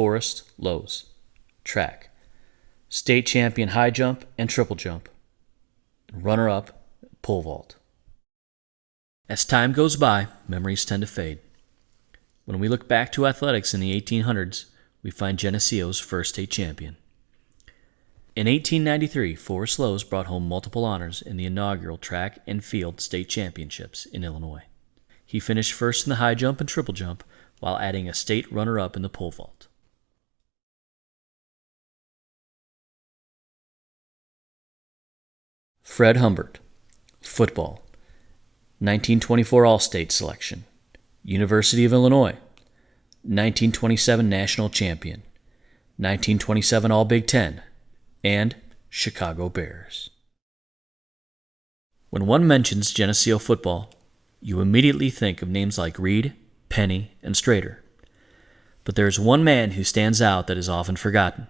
Forest Lowe's. Track. State champion high jump and triple jump. Runner-up, pole vault. As time goes by, memories tend to fade. When we look back to athletics in the 1800s, we find Geneseo's first state champion. In 1893, Forrest Lowe's brought home multiple honors in the inaugural track and field state championships in Illinois. He finished first in the high jump and triple jump, while adding a state runner-up in the pole vault. Fred Humbert, football, 1924 All-State selection, University of Illinois, 1927 national champion, 1927 All-Big Ten, and Chicago Bears. When one mentions Geneseo football, you immediately think of names like Reed, Penny, and Strader. But there is one man who stands out that is often forgotten.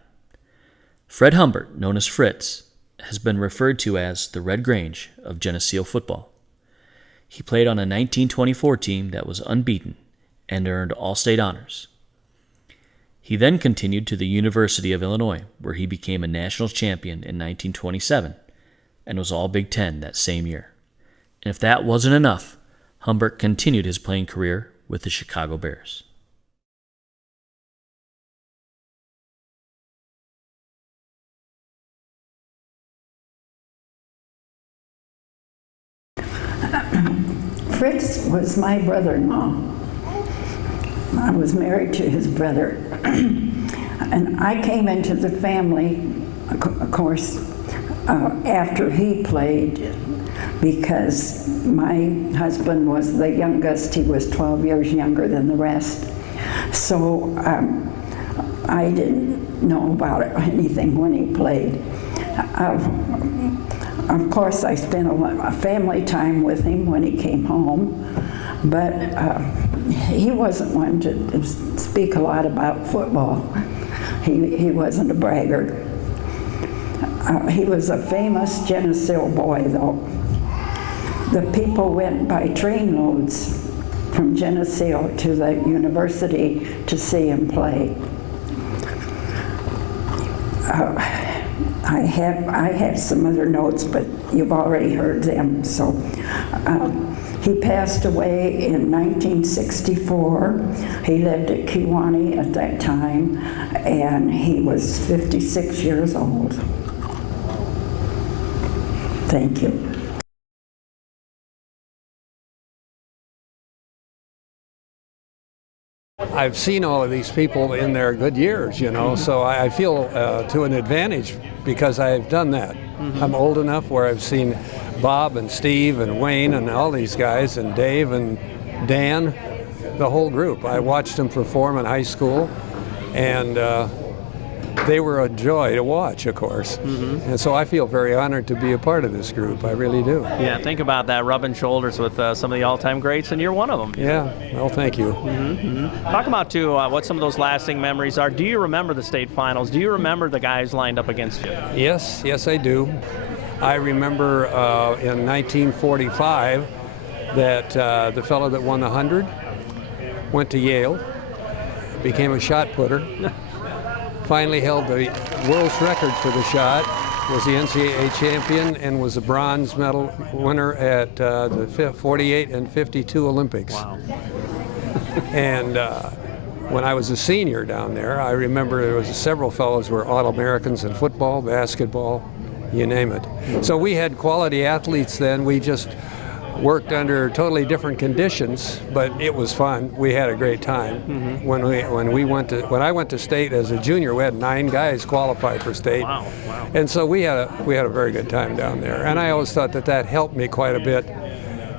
Fred Humbert, known as Fritz, has been referred to as the Red Grange of Geneseo football. He played on a 1924 team that was unbeaten and earned all-state honors. He then continued to the University of Illinois, where he became a national champion in 1927 and was All-Big Ten that same year. And if that wasn't enough, Humbert continued his playing career with the Chicago Bears. Fritz was my brother-in-law. I was married to his brother. And I came into the family, of course, after he played, because my husband was the youngest. He was 12 years younger than the rest. So I didn't know about anything when he played. Of course, I spent a lot of family time with him when he came home, but he wasn't one to speak a lot about football. He wasn't a braggart. He was a famous Geneseo boy, though. The people went by trainloads from Geneseo to the university to see him play. I have some other notes, but you've already heard them. So he passed away in 1964. He lived at Kewanee at that time, and he was 56 years old. Thank you. I've seen all of these people in their good years, you know, so I feel to an advantage because I've done that. I'm old enough where I've seen Bob and Steve and Wayne and all these guys and Dave and Dan, the whole group. I watched them perform in high school, and they were a joy to watch, of course. And so I feel very honored to be a part of this group. I really do. Yeah, think about that, rubbing shoulders with some of the all-time greats, and you're one of them. Yeah, well, thank you. Talk about, too, what some of those lasting memories are. Do you remember the state finals? Do you remember the guys lined up against you? Yes, I do. I remember in 1945 that the fellow that won the 100 went to Yale, became a shot putter, finally held the world's record for the shot, was the NCAA champion, and was a bronze medal winner at the 48 and 52 Olympics. Wow. And when I was a senior down there, I remember there was several fellows who were All-Americans in football, basketball, you name it. So we had quality athletes then. We just worked under totally different conditions, but it was fun. We had a great time. When I went to state as a junior, we had 9 guys qualified for state. Wow. And so we had a very good time down there. And I always thought that helped me quite a bit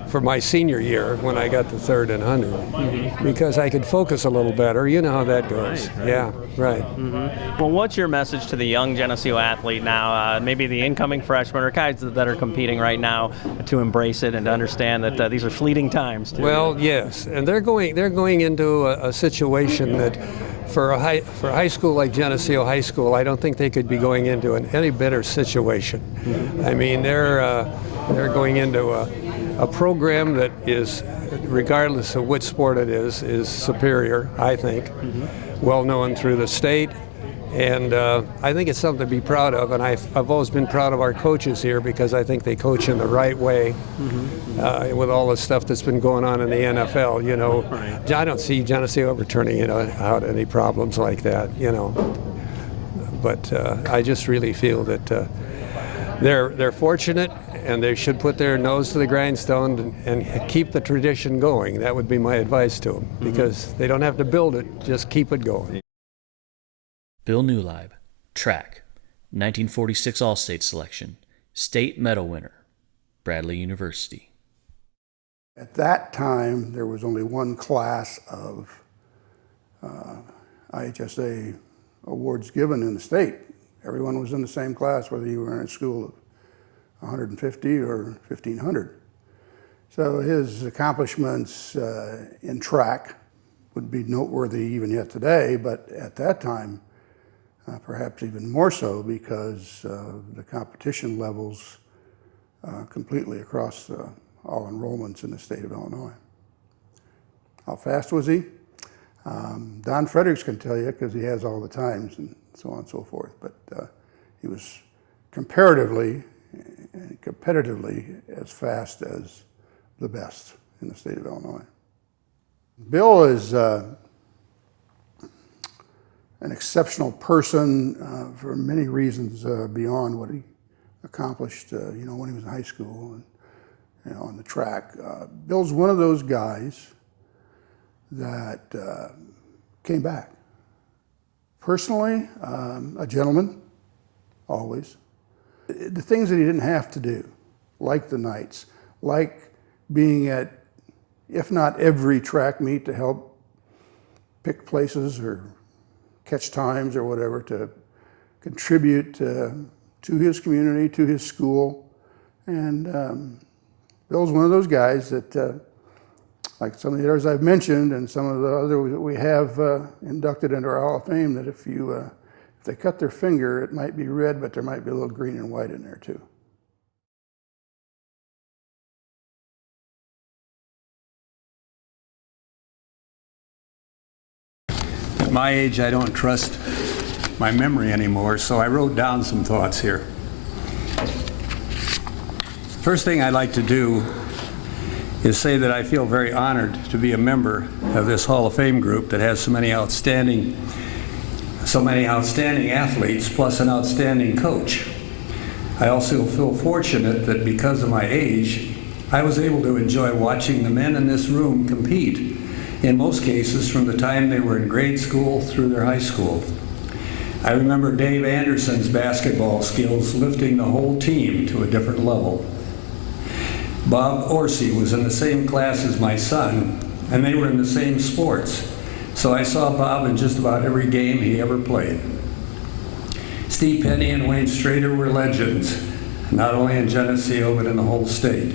for my senior year when I got the 3rd and 100, because I could focus a little better. You know how that goes. Right. Yeah, right. Well, what's your message to the young Geneseo athlete now, maybe the incoming freshmen or guys that are competing right now, to embrace it and to understand that these are fleeting times, too? Well, yes, and they're going into a situation that for a high school like Geneseo High School, I don't think they could be going into any better situation. I mean, they're going into a program that is, regardless of which sport it is superior, I think. well known through the state. And I think it's something to be proud of, and I've always been proud of our coaches here because I think they coach in the right way with all the stuff that's been going on in the NFL, you know. Right. I don't see Geneseo ever turning out any problems like that, you know. But I just really feel that they're fortunate, and they should put their nose to the grindstone and keep the tradition going. That would be my advice to them, because they don't have to build it, just keep it going. Bill Nul, track, 1946 All-State selection, state medal winner, Bradley University. At that time, there was only one class of IHSA awards given in the state. Everyone was in the same class, whether you were in a school of 150 or 1,500. So his accomplishments in track would be noteworthy even yet today, but at that time, perhaps even more so, because the competition levels completely across all enrollments in the state of Illinois. How fast was he? Don Fredericks can tell you, because he has all the times and so on and so forth, but he was comparatively and competitively as fast as the best in the state of Illinois. Bill is an exceptional person for many reasons beyond what he accomplished, you know, when he was in high school and, you know, on the track. Bill's one of those guys that came back. Personally, a gentleman, always. The things that he didn't have to do, like the nights, like being at, if not every track meet, to help pick places or catch times or whatever, to contribute to his community, to his school. And Bill's one of those guys that, like some of the others I've mentioned and some of the others that we have inducted into our Hall of Fame, that if they cut their finger, it might be red, but there might be a little green and white in there too. At my age, I don't trust my memory anymore, so I wrote down some thoughts here. First thing I'd like to do is say that I feel very honored to be a member of this Hall of Fame group that has so many outstanding athletes, plus an outstanding coach. I also feel fortunate that because of my age, I was able to enjoy watching the men in this room compete, in most cases from the time they were in grade school through their high school. I remember Dave Anderson's basketball skills lifting the whole team to a different level. Bob Orsi was in the same class as my son, and they were in the same sports, so I saw Bob in just about every game he ever played. Steve Penny and Wayne Strader were legends, not only in Geneseo, but in the whole state.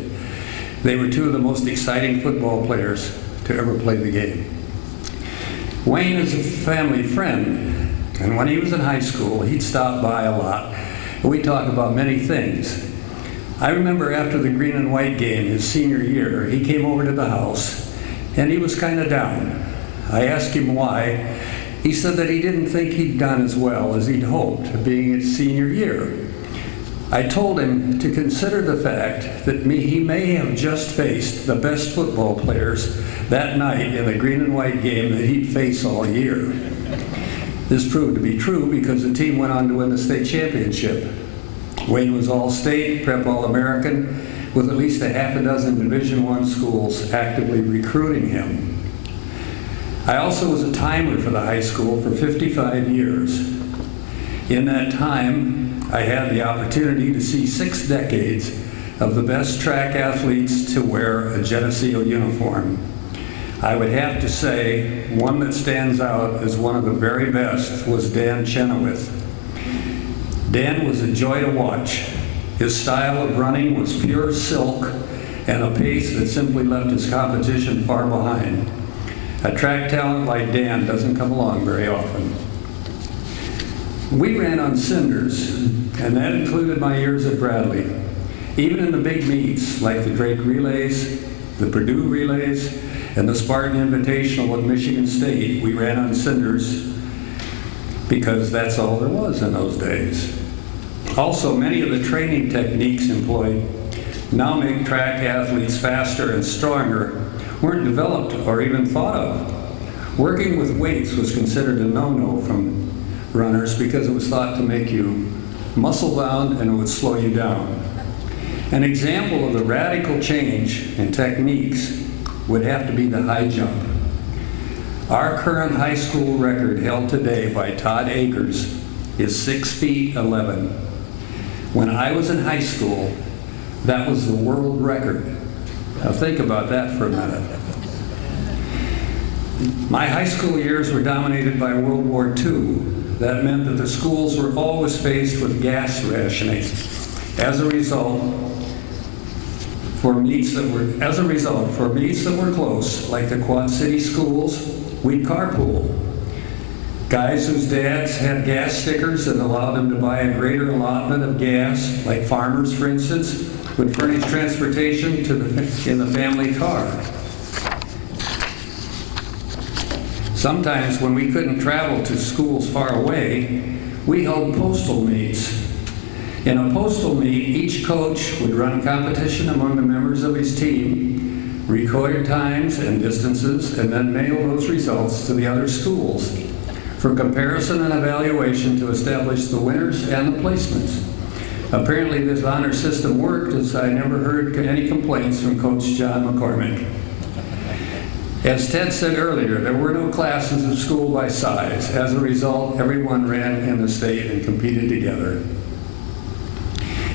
They were two of the most exciting football players to ever play the game. Wayne is a family friend, and when he was in high school, he'd stop by a lot. We'd talk about many things. I remember after the green and white game his senior year, he came over to the house, and he was kind of down. I asked him why. He said that he didn't think he'd done as well as he'd hoped, being his senior year. I told him to consider the fact that he may have just faced the best football players that night in the green and white game that he'd face all year. This proved to be true because the team went on to win the state championship. Wayne was All-State, Prep All-American, with at least a half a dozen Division I schools actively recruiting him. I also was a timer for the high school for 55 years. In that time, I had the opportunity to see 6 decades of the best track athletes to wear a Geneseo uniform. I would have to say one that stands out as one of the very best was Dan Chenowith. Dan was a joy to watch. His style of running was pure silk and a pace that simply left his competition far behind. A track talent like Dan doesn't come along very often. We ran on cinders, and that included my years at Bradley. Even in the big meets, like the Drake Relays, the Purdue Relays, and the Spartan Invitational at Michigan State, we ran on cinders because that's all there was in those days. Also, many of the training techniques employed now make track athletes faster and stronger weren't developed or even thought of. Working with weights was considered a no-no from runners because it was thought to make you muscle-bound and it would slow you down. An example of the radical change in techniques would have to be the high jump. Our current high school record held today by Todd Akers is 6 feet 11. When I was in high school, that was the world record. Now think about that for a minute. My high school years were dominated by World War II. That meant that the schools were always faced with gas rationing. As a result, for meets that were close, like the Quad City schools, we'd carpool. Guys whose dads had gas stickers that allowed them to buy a greater allotment of gas, like farmers, for instance, would furnish transportation in the family car. Sometimes when we couldn't travel to schools far away, we held postal meets. In a postal meet, each coach would run competition among the members of his team, record times and distances, and then mail those results to the other schools for comparison and evaluation to establish the winners and the placements. Apparently this honor system worked, as I never heard any complaints from Coach John McCormick. As Ted said earlier, there were no classes of school by size. As a result, everyone ran in the state and competed together.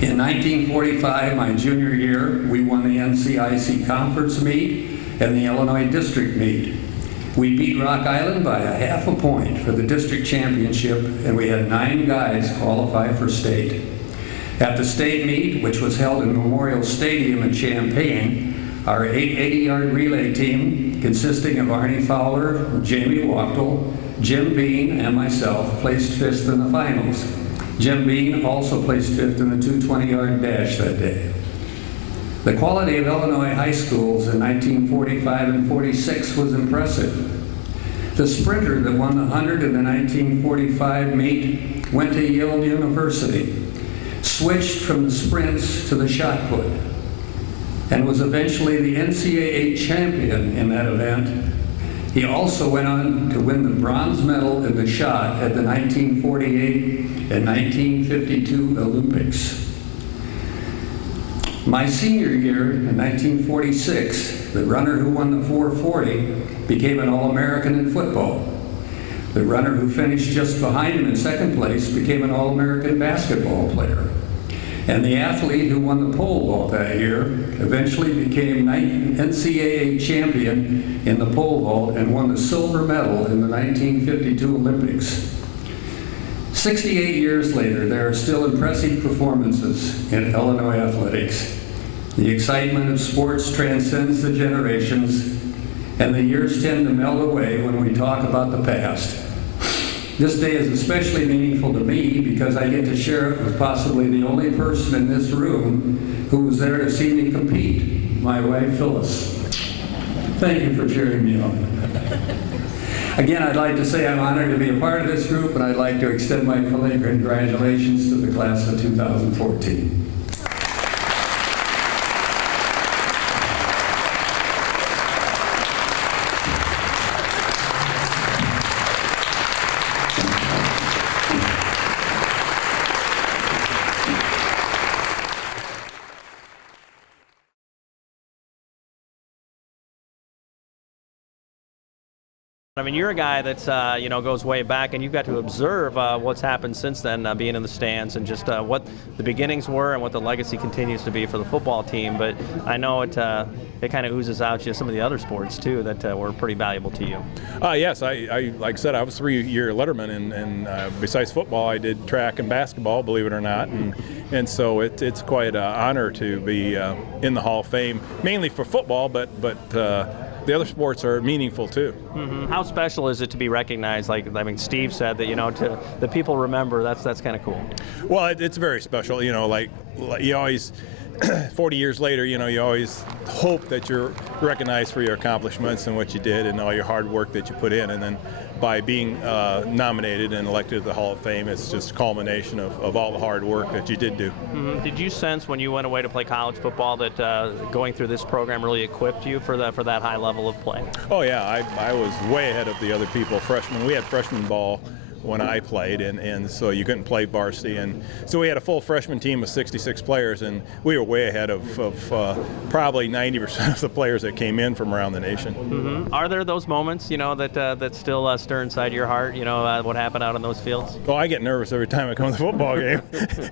In 1945, my junior year, we won the NCIC conference meet and the Illinois district meet. We beat Rock Island by a half a point for the district championship, and we had 9 guys qualify for state. At the state meet, which was held in Memorial Stadium in Champaign, our 80-yard relay team, consisting of Arnie Fowler, Jamie Wachtel, Jim Bean, and myself, placed 5th in the finals. Jim Bean also placed 5th in the 220-yard dash that day. The quality of Illinois high schools in 1945 and 46 was impressive. The sprinter that won the 100 in the 1945 meet went to Yale University, switched from the sprints to the shot put, and was eventually the NCAA champion in that event. He also went on to win the bronze medal in the shot at the 1948 and 1952 Olympics. My senior year in 1946, the runner who won the 440 became an All-American in football. The runner who finished just behind him in second place became an All-American basketball player. And the athlete who won the pole vault that year eventually became NCAA champion in the pole vault and won the silver medal in the 1952 Olympics. 68 years later, there are still impressive performances in Illinois athletics. The excitement of sports transcends the generations, and the years tend to melt away when we talk about the past. This day is especially meaningful to me because I get to share it with possibly the only person in this room who was there to see me compete, my wife Phyllis. Thank you for cheering me on. Again, I'd like to say I'm honored to be a part of this group, and I'd like to extend my congratulations to the class of 2014. I mean, you're a guy that's, goes way back, and you've got to observe what's happened since then, being in the stands, and just what the beginnings were and what the legacy continues to be for the football team. But I know it kind of oozes out just some of the other sports, too, that were pretty valuable to you. Yes, I like I said, I was a 3-year letterman, and besides football, I did track and basketball, believe it or not. And so it's quite an honor to be in the Hall of Fame, mainly for football, but the other sports are meaningful too. Mm-hmm. How special is it to be recognized? Steve said that, to the people remember. That's kind of cool. Well, it's very special. Like you always, 40 years later, you always hope that you're recognized for your accomplishments and what you did and all your hard work that you put in. And then by being nominated and elected to the Hall of Fame. It's just a culmination of all the hard work that you did do. Mm-hmm. Did you sense when you went away to play college football that going through this program really equipped you for that high level of play? Oh yeah, I was way ahead of the other people. Freshmen, we had freshman ball when I played, and so you couldn't play varsity, and so we had a full freshman team of 66 players, and we were way ahead of probably 90% of the players that came in from around the nation. Mm-hmm. Are there those moments, that still stir inside your heart, what happened out on those fields? Oh, I get nervous every time I come to the football game.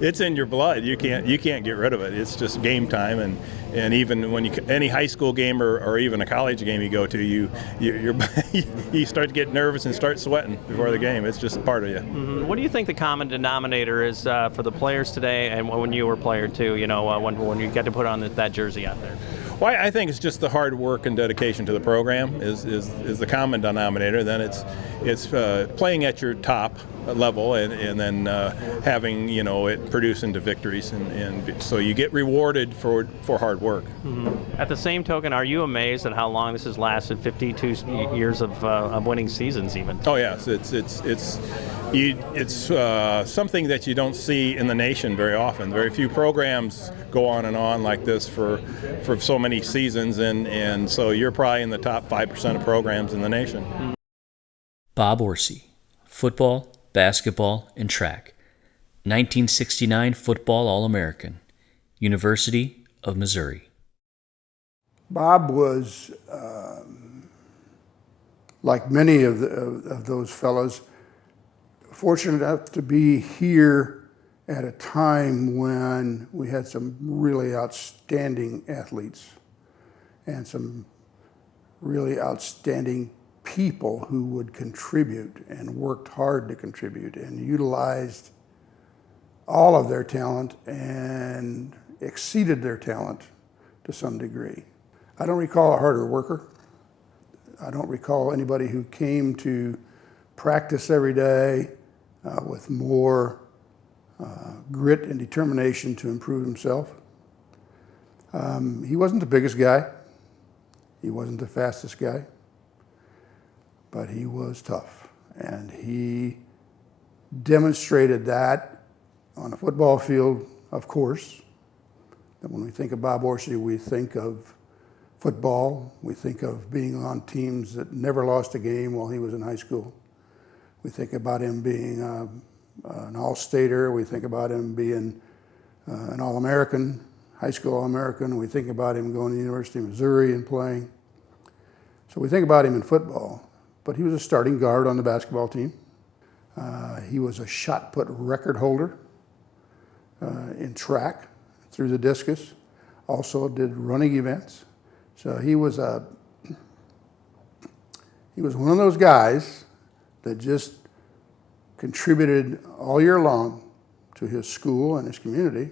It's in your blood. You can't get rid of it. It's just game time, and even when any high school game or even a college game you go to, you start to get nervous and start sweating before the game. It's just part of you. Mm-hmm. What do you think the common denominator is for the players today, and when you were a player too? When you get to put on that jersey out there. Well, I think it's just the hard work and dedication to the program is the common denominator. Then it's playing at your top level and then having it produce into victories, and so you get rewarded for hard work. Mm-hmm. At the same token, are you amazed at how long this has lasted? 52 years of winning seasons, even. Oh yes, it's something that you don't see in the nation very often. Very few programs go on and on like this for so many seasons, and so you're probably in the top 5% of programs in the nation. Bob Orsi, football, basketball, and track. 1969 Football All-American, University of Missouri. Bob was, like many of those fellows, fortunate enough to be here at a time when we had some really outstanding athletes and some really outstanding people who would contribute and worked hard to contribute and utilized all of their talent and exceeded their talent to some degree. I don't recall a harder worker. I don't recall anybody who came to practice every day with more grit and determination to improve himself. He wasn't the biggest guy. He wasn't the fastest guy. But he was tough. And he demonstrated that on a football field, of course. And when we think of Bob Orsi, we think of football. We think of being on teams that never lost a game while he was in high school. We think about him being an All-Stater. We think about him being an All-American, high school All-American. We think about him going to the University of Missouri and playing. So we think about him in football. But he was a starting guard on the basketball team. He was a shot put record holder in track through the discus. Also did running events. So he was one of those guys that just contributed all year long to his school and his community.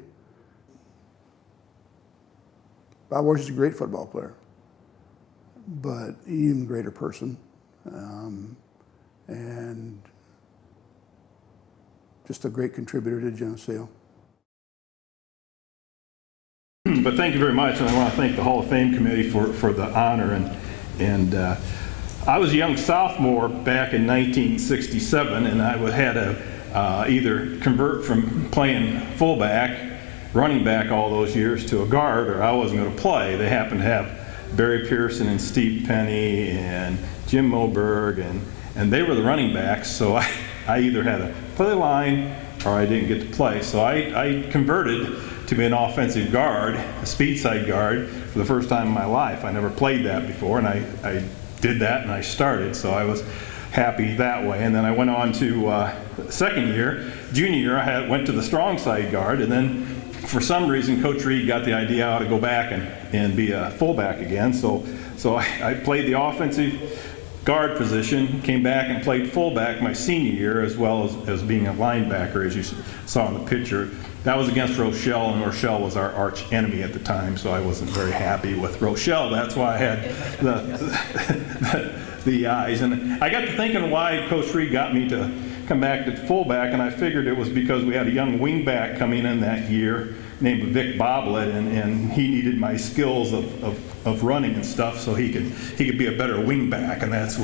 Bob Orsi is a great football player, but even greater person. And just a great contributor to Geneseo. But thank you very much, and I want to thank the Hall of Fame committee for the honor. And I was a young sophomore back in 1967, and I had to either convert from playing fullback, running back all those years to a guard, or I wasn't going to play. They happened to have Barry Pearson and Steve Penny and Jim Moberg, and they were the running backs, so I either had to play the line or I didn't get to play. So I converted to be an offensive guard, a speed side guard, for the first time in my life. I never played that before, and I did that and I started, so I was happy that way. And then I went on to second year, junior year, went to the strong side guard, and then for some reason Coach Reed got the idea I ought to go back and be a fullback again. So I played the offensive guard position, came back and played fullback my senior year, as well as being a linebacker, as you saw in the picture. That was against Rochelle, and Rochelle was our arch enemy at the time, so I wasn't very happy with Rochelle. That's why I had the eyes. And I got to thinking why Coach Reed got me to come back to fullback, and I figured it was because we had a young wingback coming in that year named Vic Boblet, and he needed my skills of running and stuff, so he could be a better wingback, and that's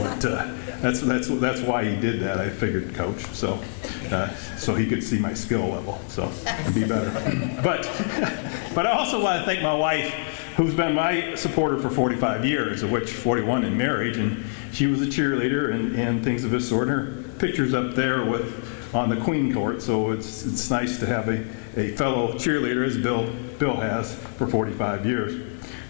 why he did that. I figured, Coach, so he could see my skill level, so it'd be better. But I also want to thank my wife, who's been my supporter for 45 years, of which 41 in marriage, and she was a cheerleader and things of this sort. And her picture's up there on the Queen Court, so it's nice to have a fellow cheerleader, as Bill has, for 45 years.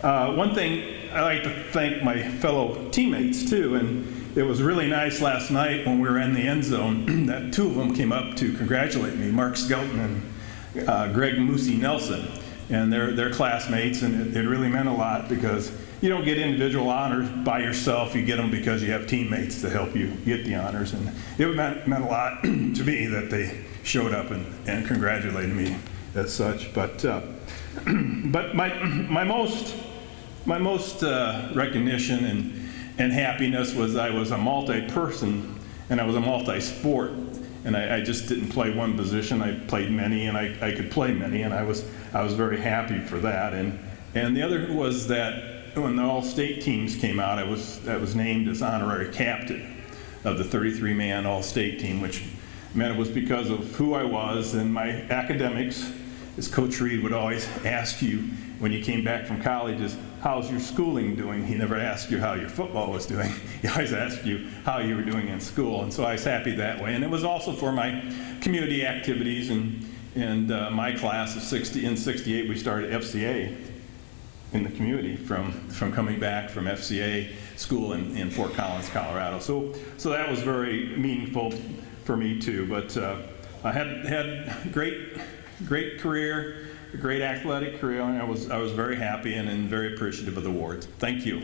One thing, I like to thank my fellow teammates too, and it was really nice last night when we were in the end zone that two of them came up to congratulate me, Mark Skelton and Greg Moosey Nelson. And they're classmates, and it really meant a lot, because you don't get individual honors by yourself. You get them because you have teammates to help you get the honors, and it meant a lot to me that they showed up and congratulated me as such. But my most recognition and happiness was I was a multi-person and I was a multi-sport. And I just didn't play one position. I played many, and I could play many, and I was very happy for that. And the other was that when the all-state teams came out, I was named as honorary captain of the 33-man all-state team, which meant it was because of who I was and my academics. As Coach Reed would always ask you when you came back from college is, how's your schooling doing? He never asked you how your football was doing. He always asked you how you were doing in school. And so I was happy that way. And it was also for my community activities and my class of 60. In 68, we started FCA in the community from coming back from FCA school in Fort Collins, Colorado. So that was very meaningful for me too. But I had great career, a great athletic career, and I was very happy and very appreciative of the awards. Thank you.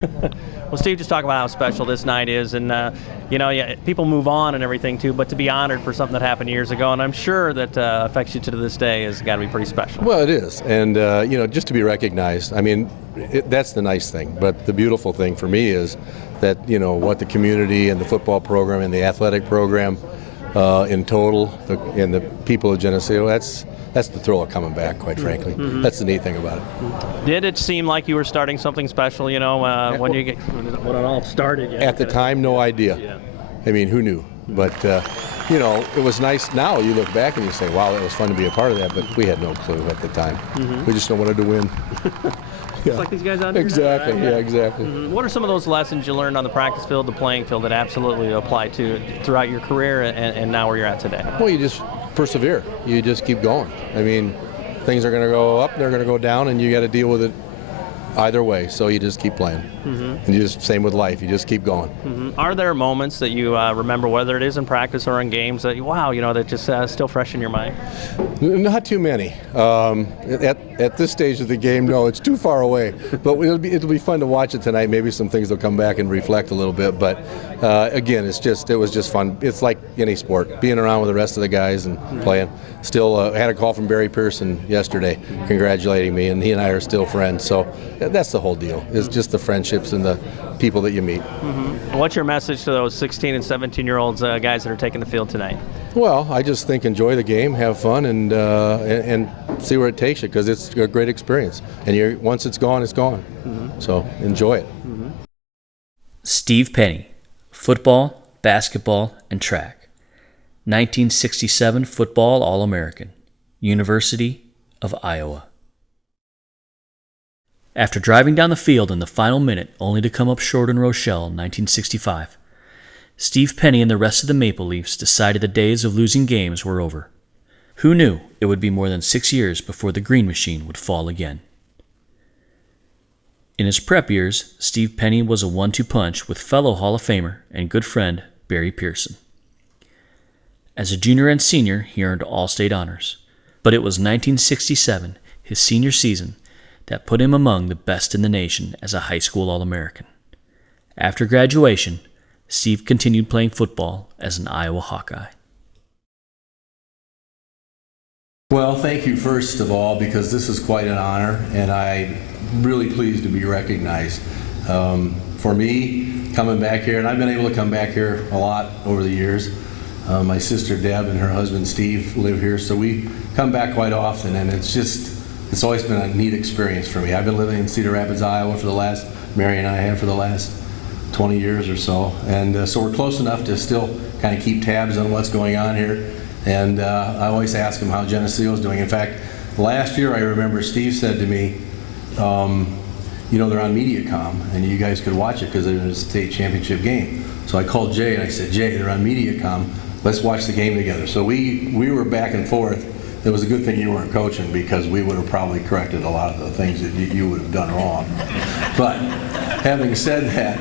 Well, Steve, just talk about how special this night is, and people move on and everything too, but to be honored for something that happened years ago, and I'm sure that affects you to this day, has got to be pretty special. Well, it is, and just to be recognized. I mean, that's the nice thing, but the beautiful thing for me is that what the community and the football program and the athletic program in total, and the people of Geneseo, that's the thrill of coming back, quite frankly. Mm-hmm. That's the neat thing about it. Did it seem like you were starting something special, when it all started? At the time, no idea. Yeah. I mean, who knew? But, it was nice. Now you look back and you say, wow, it was fun to be a part of that, but we had no clue at the time. Mm-hmm. We just wanted to win. Just like these guys out here. Exactly, right? Yeah, exactly. Mm-hmm. What are some of those lessons you learned on the practice field, the playing field, that absolutely apply to throughout your career and now where you're at today? Well, you just persevere. You just keep going. I mean, things are going to go up, they're going to go down, and you got to deal with it either way. So you just keep playing. Mm-hmm. And same with life. You just keep going. Mm-hmm. Are there moments that you remember, whether it is in practice or in games, that that just still fresh in your mind? Not too many. At this stage of the game, no, it's too far away. But it'll be fun to watch it tonight. Maybe some things will come back and reflect a little bit. But again, it was just fun. It's like any sport, being around with the rest of the guys and playing. Still had a call from Barry Pearson yesterday, congratulating me, and he and I are still friends. So that's the whole deal. It's just the friendships and the people that you meet. Mm-hmm. What's your message to those 16 and 17-year-olds guys that are taking the field tonight? Well, I just think enjoy the game, have fun, and see where it takes you, because it's a great experience. And once it's gone, it's gone. Mm-hmm. So enjoy it. Mm-hmm. Steve Penny, football, basketball, and track. 1967 Football All-American, University of Iowa. After driving down the field in the final minute only to come up short in Rochelle in 1965, Steve Penny and the rest of the Maple Leafs decided the days of losing games were over. Who knew it would be more than 6 years before the Green Machine would fall again? In his prep years, Steve Penny was a 1-2 punch with fellow Hall of Famer and good friend Barry Pearson. As a junior and senior, he earned All-State honors, but it was 1967, his senior season, that put him among the best in the nation as a high school All-American. After graduation, Steve continued playing football as an Iowa Hawkeye. Well, thank you first of all, because this is quite an honor, and I'm really pleased to be recognized. For me, coming back here, and I've been able to come back here a lot over the years. My sister Deb and her husband Steve live here, so we come back quite often, and it's always been a neat experience for me. I've been living in Cedar Rapids, Iowa Mary and I have for the last 20 years or so, and so we're close enough to still kind of keep tabs on what's going on here. And I always ask them how Geneseo is doing. In fact, last year I remember Steve said to me, you know, they're on MediaCom, and you guys could watch it because they're in a state championship game. So I called Jay and I said, Jay, they're on MediaCom. Let's watch the game together. So we were back and forth. It was a good thing you weren't coaching, because we would have probably corrected a lot of the things that you would have done wrong. But having said that,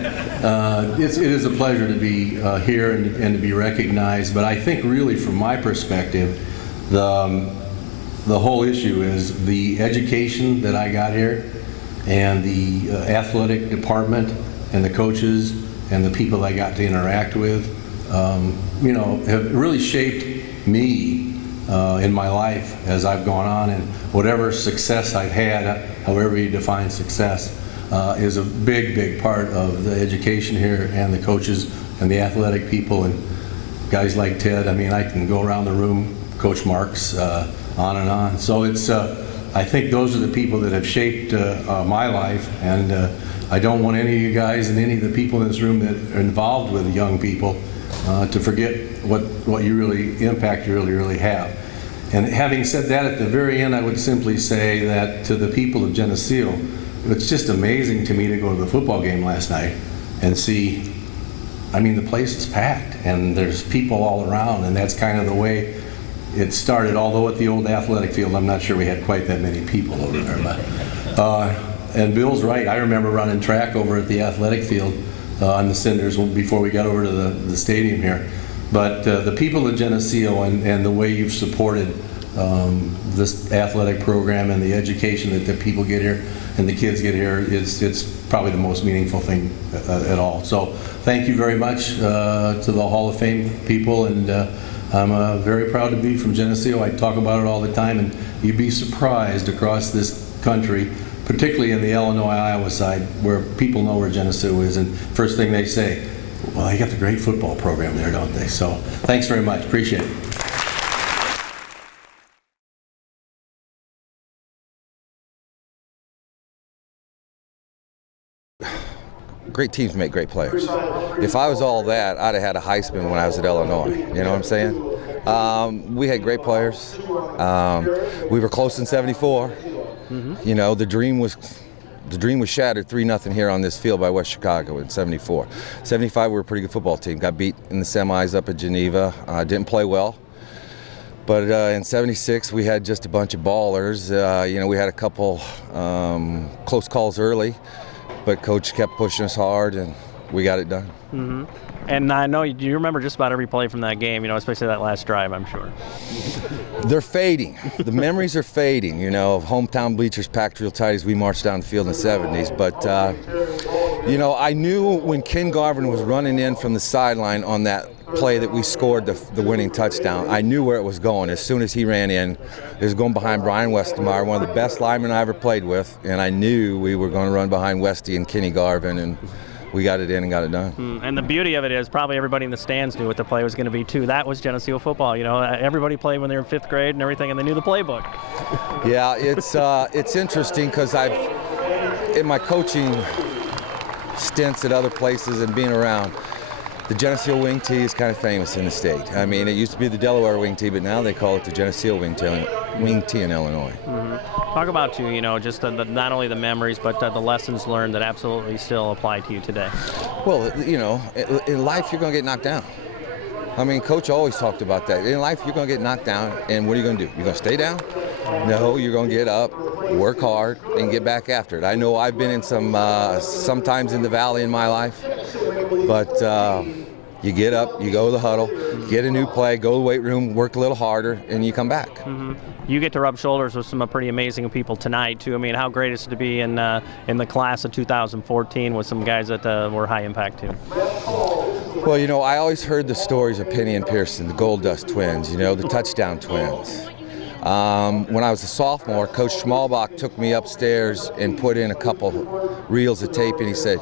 it is a pleasure to be here and to be recognized. But I think really from my perspective, the whole issue is the education that I got here, and the athletic department and the coaches and the people I got to interact with, you know, have really shaped me in my life as I've gone on, and whatever success I've had, however you define success, is a big part of the education here, and the coaches and the athletic people and guys like Ted. I mean, I can go around the room, Coach Marks, on and on. So it's, I think those are the people that have shaped my life, and I don't want any of you guys and any of the people in this room that are involved with young people to forget what you really, impact you really have. And having said that, at the very end, I would simply say that to the people of Geneseo, it's just amazing to me to go to the football game last night and see, I mean, the place is packed and there's people all around, and that's kind of the way it started. Although at the old athletic field, I'm not sure we had quite that many people over there. But, and Bill's right, I remember running track over at the athletic field on the Cinders before we got over to the stadium here. But the people of Geneseo and the way you've supported this athletic program and the education that the people get here and the kids get here, it's probably the most meaningful thing at all. So thank you very much to the Hall of Fame people, and I'm very proud to be from Geneseo. I talk about it all the time, and you'd be surprised across this country, particularly in the Illinois-Iowa side, where people know where Geneseo is, and first thing they say, well, they got the great football program there, don't they? So thanks very much. Appreciate it. Great teams make great players. If I was all that, I'd have had a Heisman when I was at Illinois. You know what I'm saying? We had great players. We were close in '74. Mm-hmm. You know, the dream was shattered 3-0 here on this field by West Chicago in '74. '75, we were a pretty good football team. Got beat in the semis up at Geneva. Didn't play well. But in '76, we had just a bunch of ballers. You know, we had a couple close calls early, but Coach kept pushing us hard, and we got it done. Mm-hmm. And I know you remember just about every play from that game, you know, especially that last drive, I'm sure. They're fading. The memories are fading, you know, hometown bleachers packed real tight as we marched down the field in the '70s. But, you know, I knew when Ken Garvin was running in from the sideline on that play that we scored the winning touchdown, I knew where it was going. As soon as he ran in, it was going behind Brian Westemeyer, one of the best linemen I ever played with, and I knew we were going to run behind Westy and Kenny Garvin, and we got it in and got it done. And the beauty of it is probably everybody in the stands knew what the play was going to be too. That was Geneseo football. You know, everybody played when they were in 5th grade and everything, and they knew the playbook. Yeah, it's interesting because in my coaching stints at other places and being around, the Geneseo wing tee is kind of famous in the state. I mean, it used to be the Delaware wing tee, but now they call it the Geneseo wing tee in Illinois. Mm-hmm. Talk about just not only the memories, but the lessons learned that absolutely still apply to you today. Well, you know, in life you're going to get knocked down. I mean, Coach always talked about that. In life you're going to get knocked down, and what are you going to do? You're going to stay down? No, you're going to get up, work hard, and get back after it. I know I've been in sometimes in the valley in my life, but you get up, you go to the huddle, get a new play, go to the weight room, work a little harder, and you come back. Mm-hmm. You get to rub shoulders with some pretty amazing people tonight, too. I mean, how great is it to be in the class of 2014 with some guys that were high impact, too? Well, you know, I always heard the stories of Penny and Pearson, the Gold Dust twins, you know, the touchdown twins. When I was a sophomore, Coach Schmalbach took me upstairs and put in a couple reels of tape, and he said,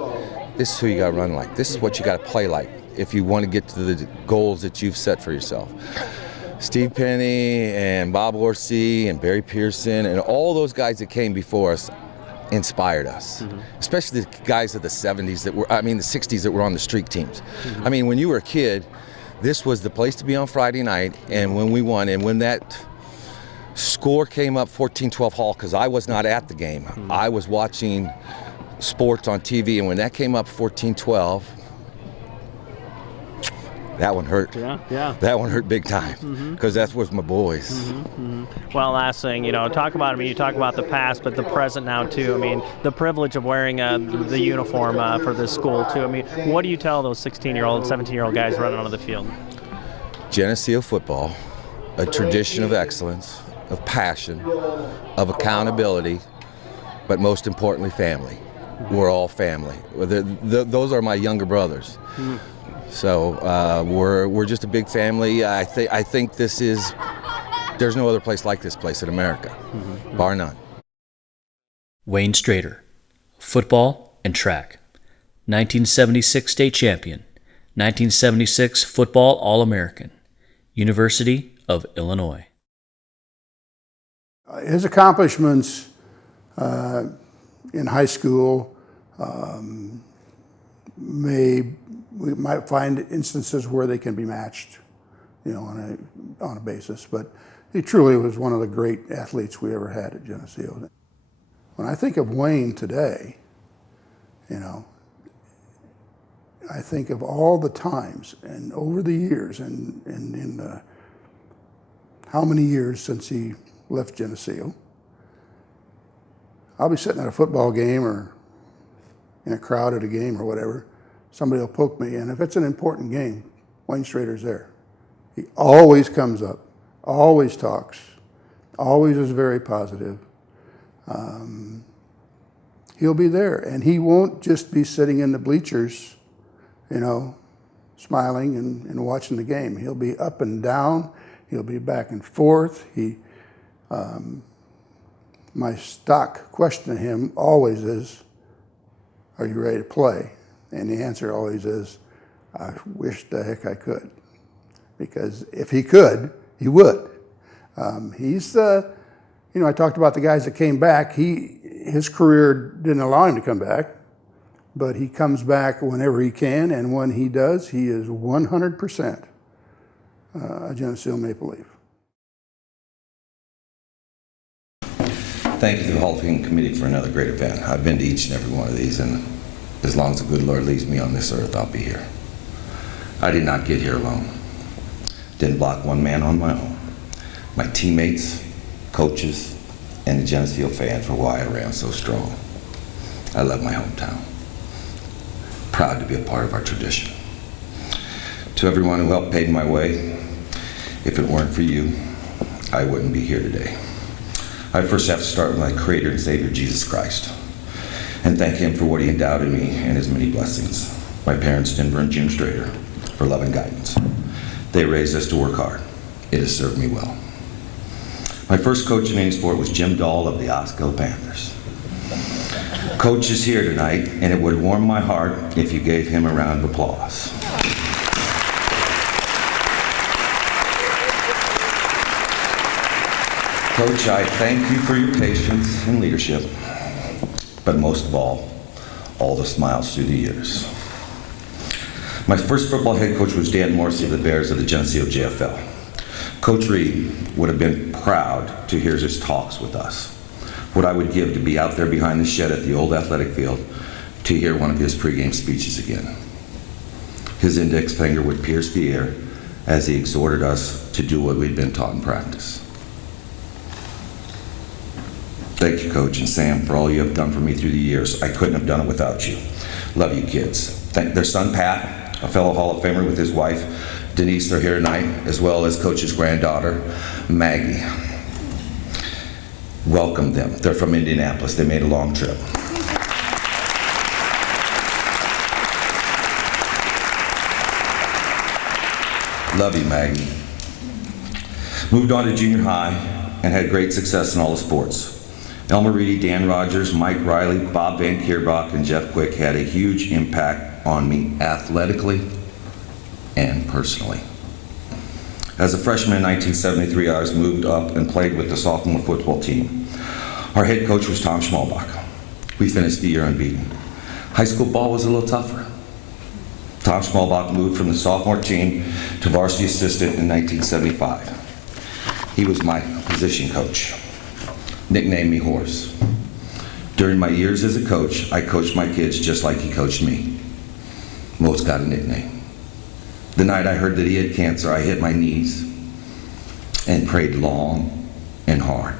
this is who you got to run like. This is what you got to play like if you want to get to the goals that you've set for yourself. Steve Penny and Bob Orsi and Barry Pearson and all those guys that came before us inspired us, especially the guys of the 70s the 60s that were on the streak teams. I mean, when you were a kid, this was the place to be on Friday night, and when we won, and when that score came up 14-12 Hall, because I was not at the game, I was watching sports on TV, and when that came up 14-12, that one hurt. Yeah. That one hurt big time, because that was my boys. Well, last thing, you talk about, you talk about the past, but the present now too. I mean, the privilege of wearing the uniform for this school too. I mean, what do you tell those 16-year-old, 17-year-old guys running onto the field? Geneseo football, a tradition of excellence, of passion, of accountability, but most importantly, family. We're all family. Those are my younger brothers. So we're just a big family. I think there's no other place like this place in America, bar none. Wayne Strader, football and track, 1976 state champion, 1976 football All-American, University of Illinois. His accomplishments in high school, we might find instances where they can be matched, on a basis. But he truly was one of the great athletes we ever had at Geneseo. When I think of Wayne today, I think of all the times and over the years and in how many years since he left Geneseo. I'll be sitting at a football game or in a crowd at a game or whatever. Somebody will poke me, and if it's an important game, Wayne Strader's there. He always comes up, always talks, always is very positive. He'll be there, and he won't just be sitting in the bleachers, smiling and watching the game. He'll be up and down. He'll be back and forth. My stock question to him always is, are you ready to play? And the answer always is, I wish the heck I could. Because if he could, he would. I talked about the guys that came back. His career didn't allow him to come back, but he comes back whenever he can, and when he does, he is 100% a Geneseo Maple Leaf. Thank you to the Hall of Fame Committee for another great event. I've been to each and every one of these, and as long as the good Lord leaves me on this earth, I'll be here. I did not get here alone. Didn't block one man on my own. My teammates, coaches, and the Geneseo fans were why I ran so strong. I love my hometown. Proud to be a part of our tradition. To everyone who helped pave my way, if it weren't for you, I wouldn't be here today. I first have to start with my Creator and Savior, Jesus Christ, and thank Him for what He endowed in me and His many blessings. My parents, Denver and Jim Strader, for love and guidance. They raised us to work hard. It has served me well. My first coach in any sport was Jim Dahl of the Osco Panthers. Coach is here tonight, and it would warm my heart if you gave him a round of applause. Coach, I thank you for your patience and leadership, but most of all the smiles through the years. My first football head coach was Dan Morrissey of the Bears of the Geneseo JFL. Coach Reed would have been proud to hear his talks with us. What I would give to be out there behind the shed at the old athletic field to hear one of his pregame speeches again. His index finger would pierce the air as he exhorted us to do what we'd been taught in practice. Thank you, Coach and Sam, for all you have done for me through the years. I couldn't have done it without you. Love you, kids. Thank their son, Pat, a fellow Hall of Famer with his wife, Denise, they're here tonight, as well as Coach's granddaughter, Maggie. Welcome them. They're from Indianapolis. They made a long trip. Love you, Maggie. Moved on to junior high, and had great success in all the sports. Elmer Reedy, Dan Rogers, Mike Riley, Bob Van Kierbach, and Jeff Quick had a huge impact on me athletically and personally. As a freshman in 1973, I was moved up and played with the sophomore football team. Our head coach was Tom Schmalbach. We finished the year unbeaten. High school ball was a little tougher. Tom Schmalbach moved from the sophomore team to varsity assistant in 1975. He was my position coach. Nicknamed me Horace. During my years as a coach, I coached my kids just like he coached me. Most got a nickname. The night I heard that he had cancer, I hit my knees and prayed long and hard.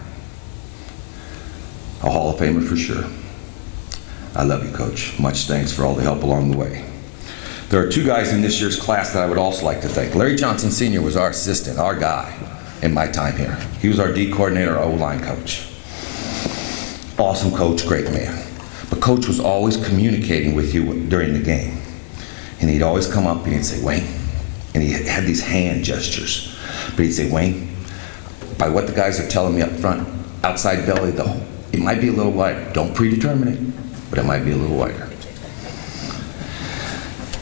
A Hall of Famer for sure. I love you, Coach. Much thanks for all the help along the way. There are two guys in this year's class that I would also like to thank. Larry Johnson Sr. was our assistant, our guy in my time here. He was our D coordinator, our O-line coach. Awesome coach, great man. But Coach was always communicating with you during the game. And he'd always come up and he'd say, Wayne, and he had these hand gestures. But he'd say, Wayne, by what the guys are telling me up front, outside belly though, it might be a little wider. Don't predetermine it, but it might be a little wider.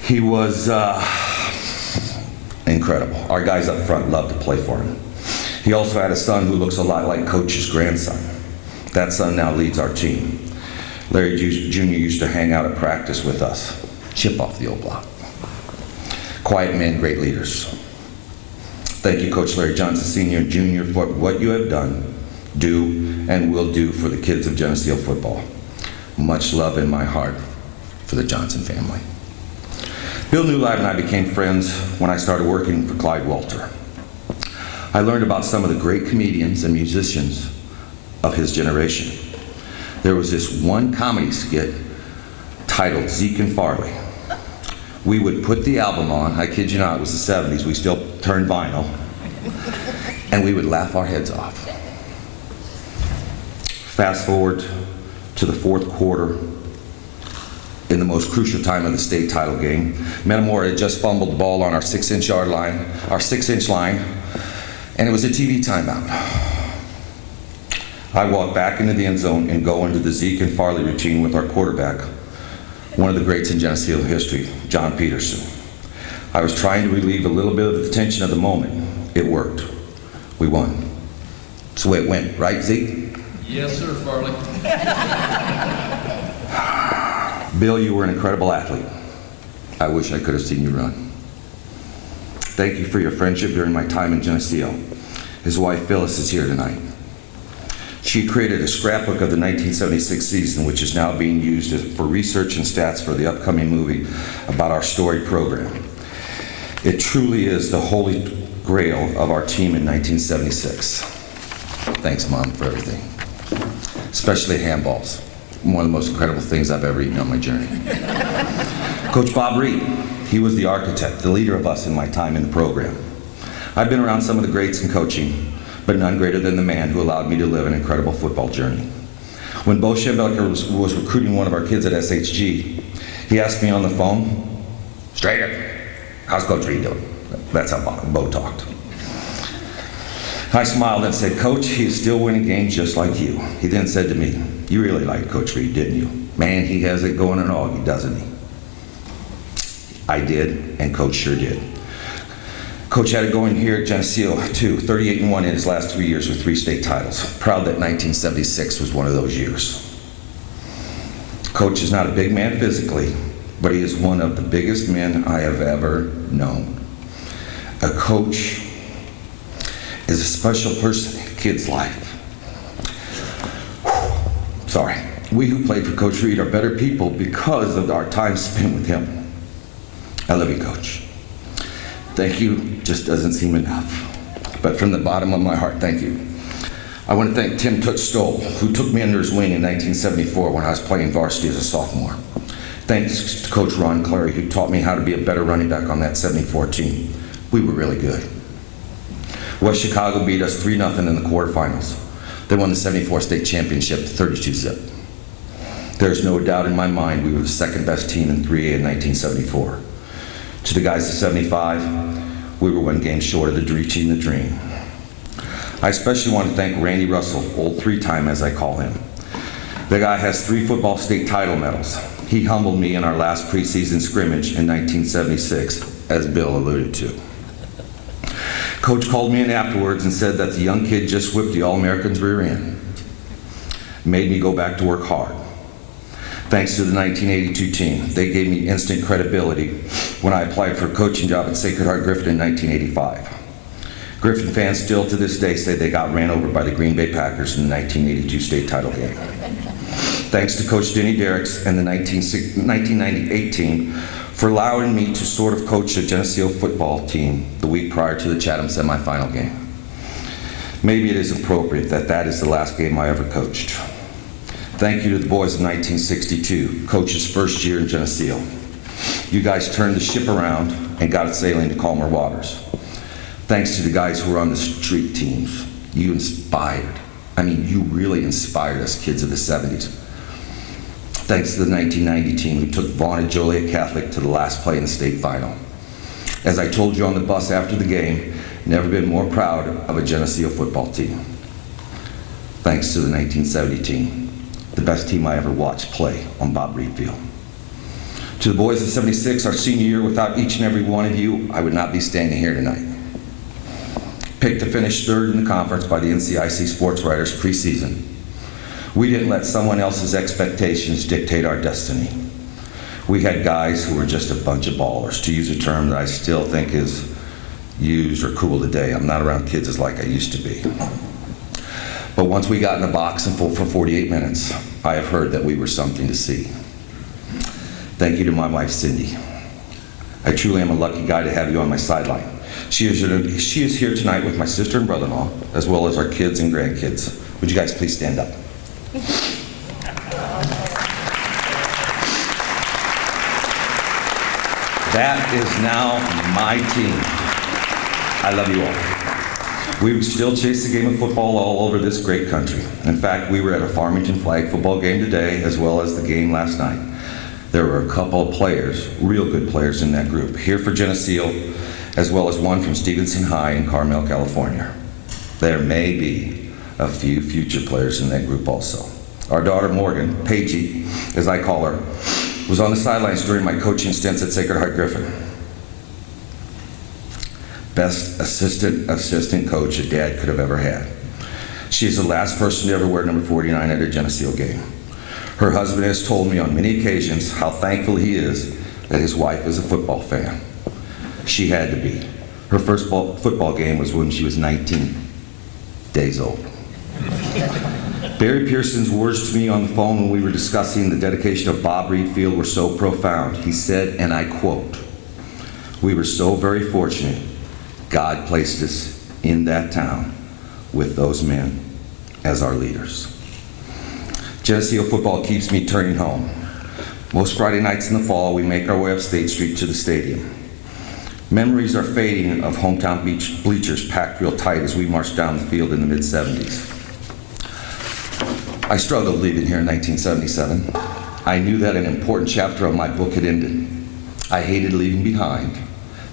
He was incredible. Our guys up front loved to play for him. He also had a son who looks a lot like Coach's grandson. That son now leads our team. Larry Jr. used to hang out at practice with us. Chip off the old block. Quiet men, great leaders. Thank you, Coach Larry Johnson Sr. and Jr. for what you have done, do, and will do for the kids of Geneseo football. Much love in my heart for the Johnson family. Bill Nul and I became friends when I started working for Clyde Walter. I learned about some of the great comedians and musicians of his generation. There was this one comedy skit titled Zeke and Farley. We would put the album on, I kid you not, it was the 70s, we still turned vinyl, and we would laugh our heads off. Fast forward to the fourth quarter, in the most crucial time of the state title game. Metamora had just fumbled the ball on our 6-inch line, and it was a TV timeout. I walk back into the end zone and go into the Zeke and Farley routine with our quarterback, one of the greats in Geneseo history, John Peterson. I was trying to relieve a little bit of the tension of the moment. It worked. We won. That's the way it went, right, Zeke? Yes, sir, Farley. Bill, you were an incredible athlete. I wish I could have seen you run. Thank you for your friendship during my time in Geneseo. His wife, Phyllis, is here tonight. She created a scrapbook of the 1976 season, which is now being used for research and stats for the upcoming movie about our storied program. It truly is the holy grail of our team in 1976. Thanks, Mom, for everything. Especially handballs. One of the most incredible things I've ever eaten on my journey. Coach Bob Reed, he was the architect, the leader of us in my time in the program. I've been around some of the greats in coaching, but none greater than the man who allowed me to live an incredible football journey. When Bo Schembelker was recruiting one of our kids at SHG, he asked me on the phone, Strader, how's Coach Reed doing? That's how Bo talked. I smiled and said, Coach, he is still winning games just like you. He then said to me, you really liked Coach Reed, didn't you? Man, he has it going in Augie, doesn't he? I did, and Coach sure did. Coach had it going here at Geneseo, too, 38-1 in his last 3 years with 3 state titles. Proud that 1976 was one of those years. Coach is not a big man physically, but he is one of the biggest men I have ever known. A coach is a special person in a kid's life. Sorry. We who played for Coach Reed are better people because of our time spent with him. I love you, Coach. Thank you just doesn't seem enough. But from the bottom of my heart, thank you. I want to thank Tim Toots Stoll, who took me under his wing in 1974 when I was playing varsity as a sophomore. Thanks to Coach Ron Clary, who taught me how to be a better running back on that 74 team. We were really good. West Chicago beat us 3-0 in the quarterfinals. They won the 74 state championship 32-zip. There's no doubt in my mind we were the second best team in 3A in 1974. To the guys of 75, we were 1 game short of reaching the dream. I especially want to thank Randy Russell, old three-time as I call him. The guy has 3 football state title medals. He humbled me in our last preseason scrimmage in 1976, as Bill alluded to. Coach called me in afterwards and said that the young kid just whipped the All-American's rear end. Made me go back to work hard. Thanks to the 1982 team, they gave me instant credibility when I applied for a coaching job at Sacred Heart Griffin in 1985. Griffin fans still to this day say they got ran over by the Green Bay Packers in the 1982 state title game. Thanks to Coach Denny Derricks and the 1998 team for allowing me to sort of coach the Geneseo football team the week prior to the Chatham semifinal game. Maybe it is appropriate that that is the last game I ever coached. Thank you to the boys of 1962, Coach's first year in Geneseo. You guys turned the ship around and got it sailing to calmer waters. Thanks to the guys who were on the street teams. You you really inspired us kids of the 70s. Thanks to the 1990 team who took Vaughn and Joliet Catholic to the last play in the state final. As I told you on the bus after the game, never been more proud of a Geneseo football team. Thanks to the 1970 team, the best team I ever watched play on Bob Reed Field. To the boys of 76, our senior year, without each and every one of you, I would not be standing here tonight. Picked to finish 3rd in the conference by the NCIC Sports Writers preseason. We didn't let someone else's expectations dictate our destiny. We had guys who were just a bunch of ballers, to use a term that I still think is used or cool today. I'm not around kids as like I used to be. But once we got in the box and for 48 minutes, I have heard that we were something to see. Thank you to my wife, Cindy. I truly am a lucky guy to have you on my sideline. She is here tonight with my sister and brother-in-law, as well as our kids and grandkids. Would you guys please stand up? That is now my team. I love you all. We still chase the game of football all over this great country. In fact, we were at a Farmington flag football game today, as well as the game last night. There were a couple of players, real good players in that group, here for Geneseo, as well as one from Stevenson High in Carmel, California. There may be a few future players in that group also. Our daughter Morgan, Paigey, as I call her, was on the sidelines during my coaching stints at Sacred Heart Griffin. Best assistant coach a dad could have ever had. She is the last person to ever wear number 49 at a Geneseo game. Her husband has told me on many occasions how thankful he is that his wife is a football fan. She had to be. Her first football game was when she was 19 days old. Barry Pearson's words to me on the phone when we were discussing the dedication of Bob Reed Field were so profound. He said, and I quote, "We were so very fortunate God placed us in that town with those men as our leaders." Geneseo football keeps me turning home. Most Friday nights in the fall, we make our way up State Street to the stadium. Memories are fading of hometown bleachers packed real tight as we marched down the field in the mid-70s. I struggled leaving here in 1977. I knew that an important chapter of my book had ended. I hated leaving behind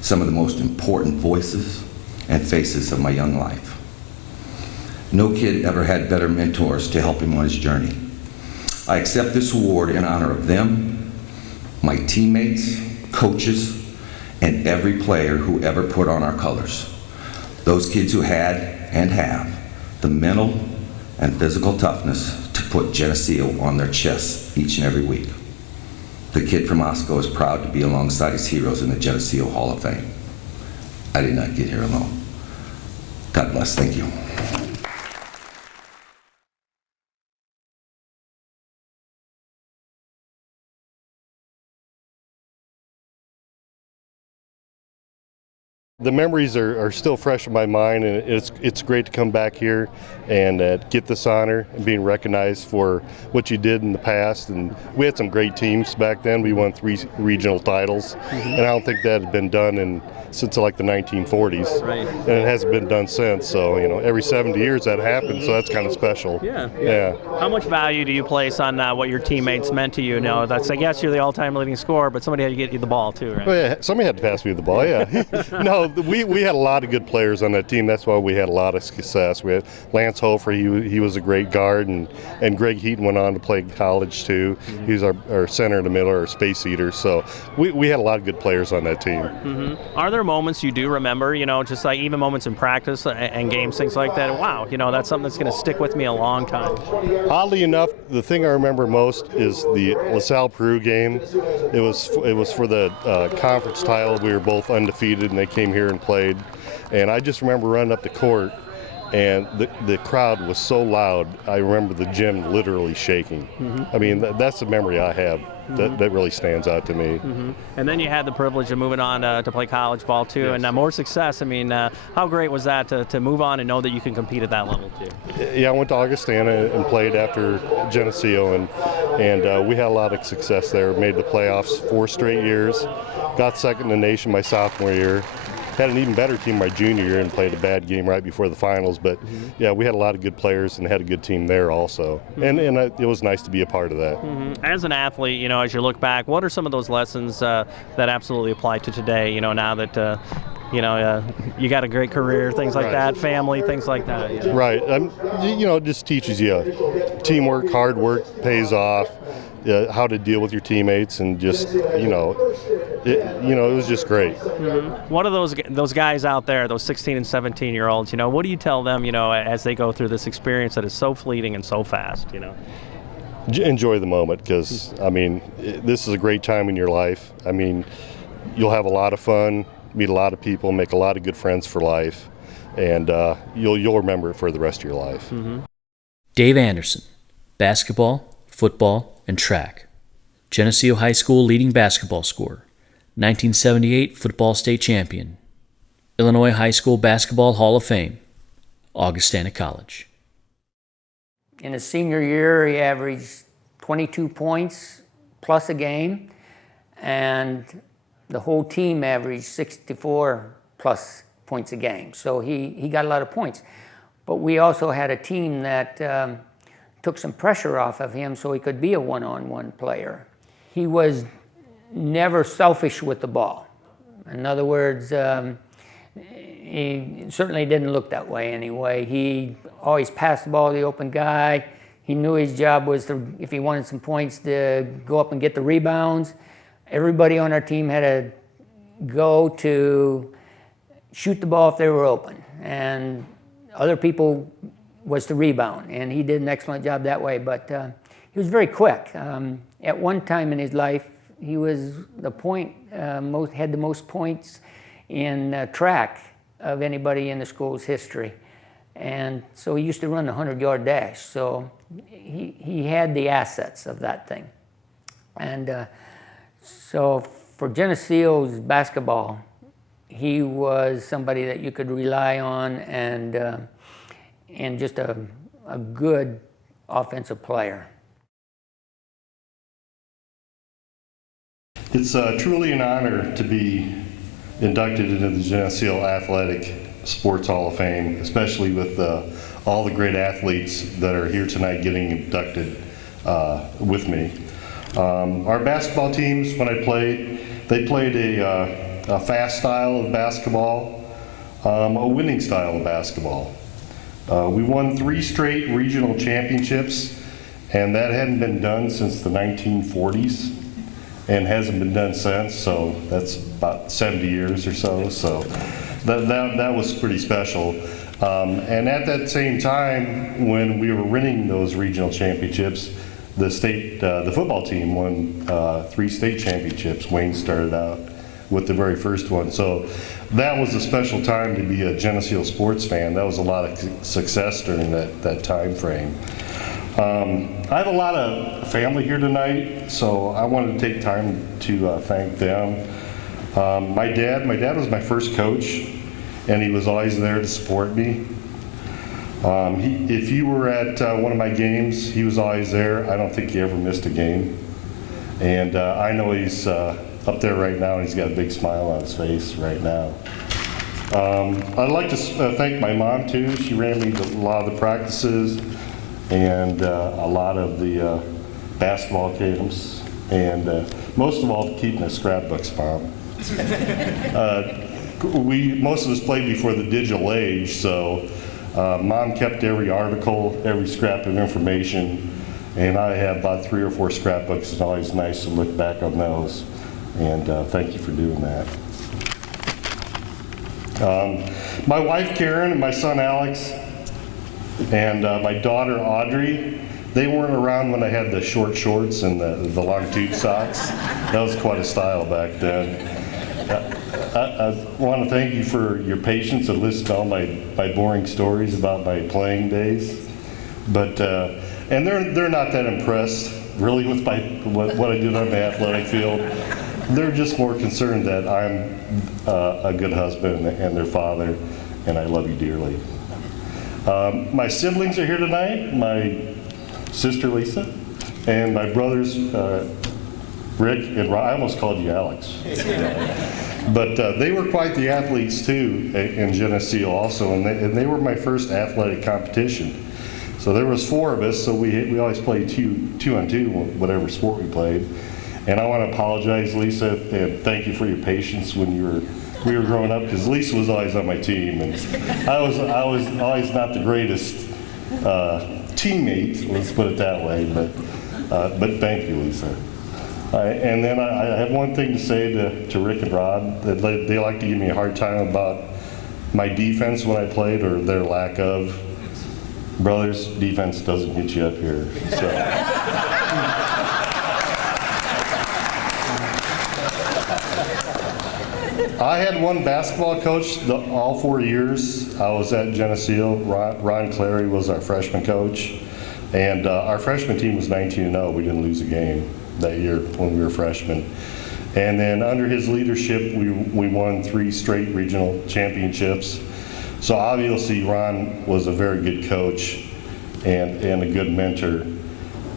some of the most important voices and faces of my young life. No kid ever had better mentors to help him on his journey. I accept this award in honor of them, my teammates, coaches, and every player who ever put on our colors. Those kids who had and have the mental and physical toughness to put Geneseo on their chests each and every week. The kid from Osco is proud to be alongside his heroes in the Geneseo Hall of Fame. I did not get here alone. God bless. Thank you. The memories are still fresh in my mind, and it's great to come back here and get this honor and being recognized for what you did in the past. And we had some great teams back then. We won 3 regional titles, and I don't think that had been done since like the 1940s. Right. And it hasn't been done since. So every 70 years that happens. So that's kind of special. Yeah. How much value do you place on what your teammates meant to you? That's I guess you're the all-time leading scorer, but somebody had to get you the ball too, right? Well, yeah, somebody had to pass me the ball. Yeah. No. we had a lot of good players on that team. That's why we had a lot of success. We had Lance Hofer, he was a great guard, and Greg Heaton went on to play college too. He was our center in the middle, our space eater. So we had a lot of good players on that team. Are there moments you do remember, just like even moments in practice and games, things like that? Wow, that's something that's going to stick with me a long time. Oddly enough, the thing I remember most is the LaSalle Peru game. It was for the conference title. We were both undefeated, and they came here and played. And I just remember running up the court, and the crowd was so loud. I remember the gym literally shaking. I mean, that's the memory I have that really stands out to me. And then you had the privilege of moving on to play college ball too, and more success. I mean, how great was that to move on and know that you can compete at that level too? Yeah, I went to Augustana and played after Geneseo, and we had a lot of success there. Made the playoffs 4 straight years, got second in the nation my sophomore year. Had an even better team my junior year and played a bad game right before the finals. But yeah, we had a lot of good players and had a good team there also. And it was nice to be a part of that. As an athlete, as you look back, what are some of those lessons that absolutely apply to today? Now that you got a great career, things like that, family, things like that. Right. It just teaches you teamwork, hard work pays off. How to deal with your teammates, and just it was just great. What are those guys out there, those 16 and 17-year-olds? What do you tell them? As they go through this experience that is so fleeting and so fast. Enjoy the moment, because this is a great time in your life. You'll have a lot of fun, meet a lot of people, make a lot of good friends for life, and you'll remember it for the rest of your life. Dave Anderson, basketball, football, and track. Geneseo High School leading basketball scorer, 1978 football state champion, Illinois High School Basketball Hall of Fame, Augustana College. In his senior year, he averaged 22 points plus a game, and the whole team averaged 64 plus points a game. So he got a lot of points. But we also had a team that took some pressure off of him so he could be a one-on-one player. He was never selfish with the ball. In other words, he certainly didn't look that way anyway. He always passed the ball to the open guy. He knew his job was to, if he wanted some points, to go up and get the rebounds. Everybody on our team had to go to shoot the ball if they were open, and other people was to rebound, and he did an excellent job that way. But he was very quick. At one time in his life, he was had the most points in track of anybody in the school's history, and so he used to run the 100-yard dash. So he had the assets of that thing, and so for Geneseo's basketball, he was somebody that you could rely on, and just a good offensive player. It's truly an honor to be inducted into the Geneseo Athletic Sports Hall of Fame, especially with all the great athletes that are here tonight getting inducted with me. Our basketball teams, when I played, they played a fast style of basketball, a winning style of basketball. We won 3 straight regional championships, and that hadn't been done since the 1940s and hasn't been done since, so that's about 70 years or so. So that was pretty special. And at that same time, when we were winning those regional championships, the football team won 3 state championships. Wayne started out with the very first one. So that was a special time to be a Geneseo sports fan. That was a lot of success during that time frame. I have a lot of family here tonight, so I wanted to take time to thank them. My dad was my first coach, and he was always there to support me. If you were at one of my games, he was always there. I don't think he ever missed a game. And I know he's up there right now, and he's got a big smile on his face right now. I'd like to thank my mom too. She ran me a lot of the practices and a lot of the basketball games, and most of all, keeping the scrapbooks, Mom. most of us played before the digital age, so Mom kept every article, every scrap of information, and I have about 3 or 4 scrapbooks. It's always nice to look back on those, and thank you for doing that. My wife Karen and my son Alex and my daughter Audrey, they weren't around when I had the short shorts and the long tube socks. That was quite a style back then. I want to thank you for your patience and listening to all my boring stories about my playing days. But and they're not that impressed really with what I did on the athletic field. They're just more concerned that I'm a good husband and their father, and I love you dearly. My siblings are here tonight. My sister Lisa and my brothers Rick and Ron. I almost called you Alex. But they were quite the athletes too in Geneseo also, and they were my first athletic competition. So there was 4 of us, so we always played two on two, whatever sport we played. And I want to apologize, Lisa, and thank you for your patience when we were growing up, because Lisa was always on my team, and I was always not the greatest teammate, let's put it that way. But thank you, Lisa. And then I have one thing to say to Rick and Rod, that they like to give me a hard time about my defense when I played, or their lack of. Brothers, defense doesn't get you up here. So. I had one basketball coach all 4 years I was at Geneseo. Ron Clary was our freshman coach, and our freshman team was 19-0. We didn't lose a game that year when we were freshmen. And then under his leadership, we won 3 straight regional championships. So obviously Ron was a very good coach and a good mentor.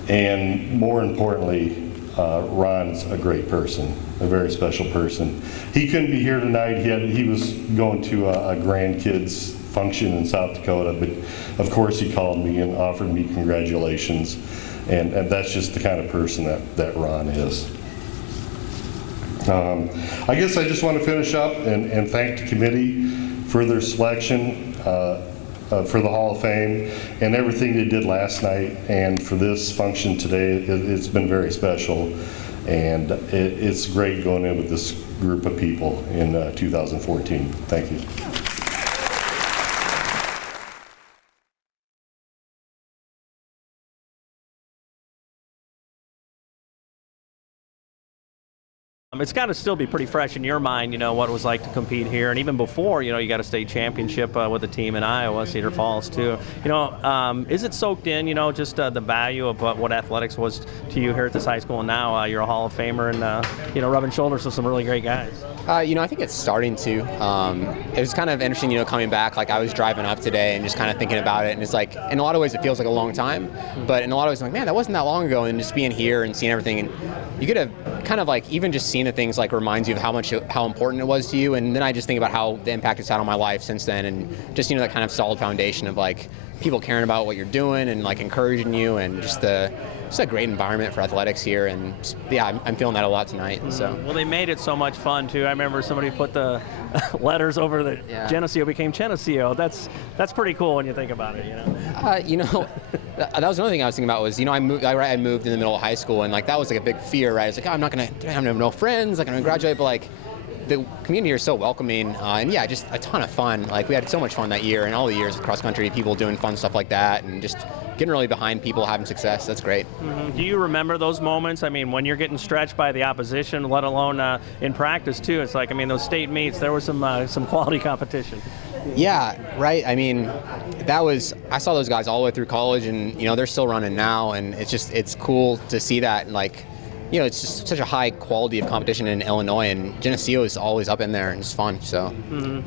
And more importantly, Ron's a great person, a very special person. He couldn't be here tonight. He was going to a grandkids function in South Dakota, but of course he called me and offered me congratulations. And that's just the kind of person that Ron is. I guess I just want to finish up and thank the committee for their selection for the Hall of Fame and everything they did last night, and for this function today. It's been very special, and it's great going in with this group of people in 2014. Thank you. It's got to still be pretty fresh in your mind, you know, what it was like to compete here. And even before, you know, you got a state championship with a team in Iowa, Cedar Falls, too. You know, is it soaked in, you know, just the value of what athletics was to you here at this high school? And now you're a Hall of Famer and, you know, rubbing shoulders with some really great guys. You know, I think it's starting to. It was kind of interesting, you know, coming back. Like, I was driving up today and just kind of thinking about it. And it's like, in a lot of ways, it feels like a long time. But in a lot of ways, I'm like, man, that wasn't that long ago. And just being here and seeing everything. And you get to kind of like, even just seeing the things like reminds you of how important it was to you. And then I just think about how the impact it's had on my life since then. And just, you know, that kind of solid foundation of like people caring about what you're doing and like encouraging you, and just a great environment for athletics here. And yeah, I'm feeling that a lot tonight. So. Well, they made it so much fun too. I remember somebody put the letters over the Geneseo became Geneseo. That's pretty cool when you think about it, you know. You know, that was another thing I was thinking about was, you know, I moved in the middle of high school, and like that was like a big fear, right? I was like, oh, I'm gonna have no friends, like I'm gonna graduate, but like the community here is so welcoming, and yeah, just a ton of fun. Like we had so much fun that year, and all the years of cross country, people doing fun stuff like that, and just getting really behind people having success. That's great. Do you remember those moments? I mean, when you're getting stretched by the opposition, let alone in practice too. It's like, I mean, those state meets, there was some quality competition. Yeah, right. I mean, I saw those guys all the way through college, and you know, they're still running now, and it's cool to see that. And like, you know, it's just such a high quality of competition in Illinois, and Geneseo is always up in there, and it's fun. So,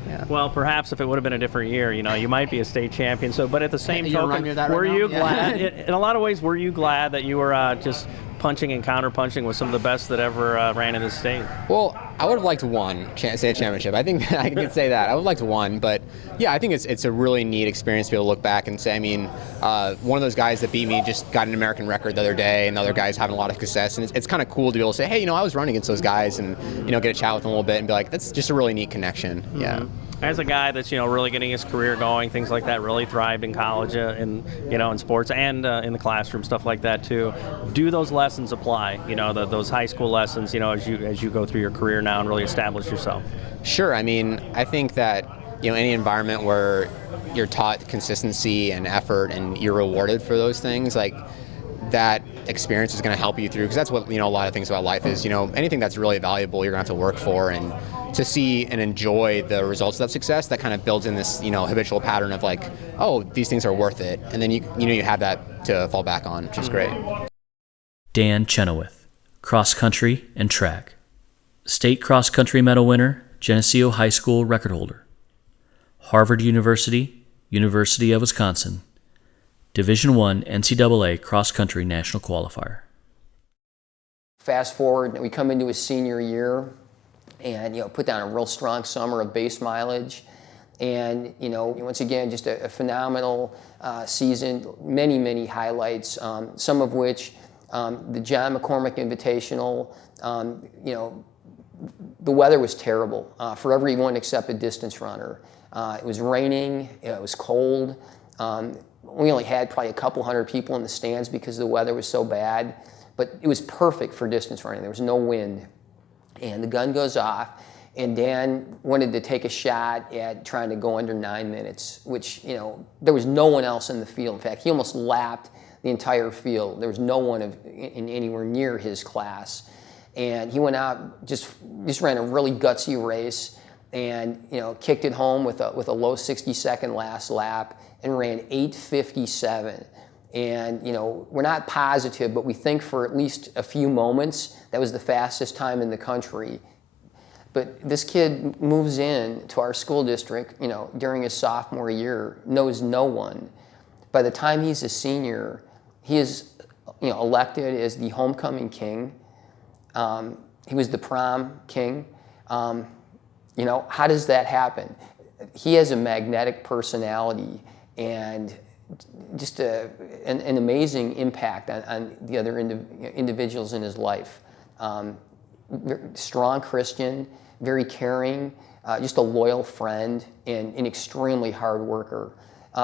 yeah. Well, perhaps if it would have been a different year, you know, you might be a state champion. So, but at the same token, were you glad? In a lot of ways, were you glad that you were just punching and counter-punching with some of the best that ever ran in the state? Well, I would have liked one state championship. I think I can say that. I would have liked one, but yeah, I think it's a really neat experience to be able to look back and say, I mean, one of those guys that beat me just got an American record the other day, and the other guy's having a lot of success, and it's kind of cool to be able to say, hey, you know, I was running against those guys, and you know, get a chat with them a little bit and be like, that's just a really neat connection. Yeah. As a guy that's, you know, really getting his career going, things like that, really thrived in college, in sports and in the classroom, stuff like that too. Do those lessons apply? You know, those high school lessons, you know, as you go through your career now and really establish yourself. Sure. I mean, I think that, you know, any environment where you're taught consistency and effort and you're rewarded for those things, like that experience is going to help you through, because that's what, you know, a lot of things about life is, you know, anything that's really valuable you're going to have to work for, and to see and enjoy the results of that success, that kind of builds in this, you know, habitual pattern of like, oh, these things are worth it, and then you have that to fall back on, which is great. Dan Chenowith, cross country and track. State cross country medal winner, Geneseo High School record holder. Harvard University, University of Wisconsin, Division I NCAA cross country national qualifier. Fast forward, we come into his senior year, and you know, put down a real strong summer of base mileage, and you know, once again, just a phenomenal season. Many highlights, some of which the John McCormick Invitational. You know, the weather was terrible for everyone except a distance runner. It was raining. It was cold. We only had probably a couple hundred people in the stands because the weather was so bad, but it was perfect for distance running. There was no wind. And the gun goes off, and Dan wanted to take a shot at trying to go under 9 minutes, which, you know, there was no one else in the field. In fact, he almost lapped the entire field. There was no one in anywhere near his class. And he went out, just ran a really gutsy race, and, you know, kicked it home with a low 60-second last lap, and ran 8:57. And, you know, we're not positive, but we think for at least a few moments that was the fastest time in the country. But this kid moves in to our school district, you know, during his sophomore year, knows no one. By the time he's a senior, he is, you know, elected as the homecoming king. He was the prom king. You know, how does that happen? He has a magnetic personality and just an amazing impact on the other individuals in his life. Strong Christian, very caring, just a loyal friend, and an extremely hard worker,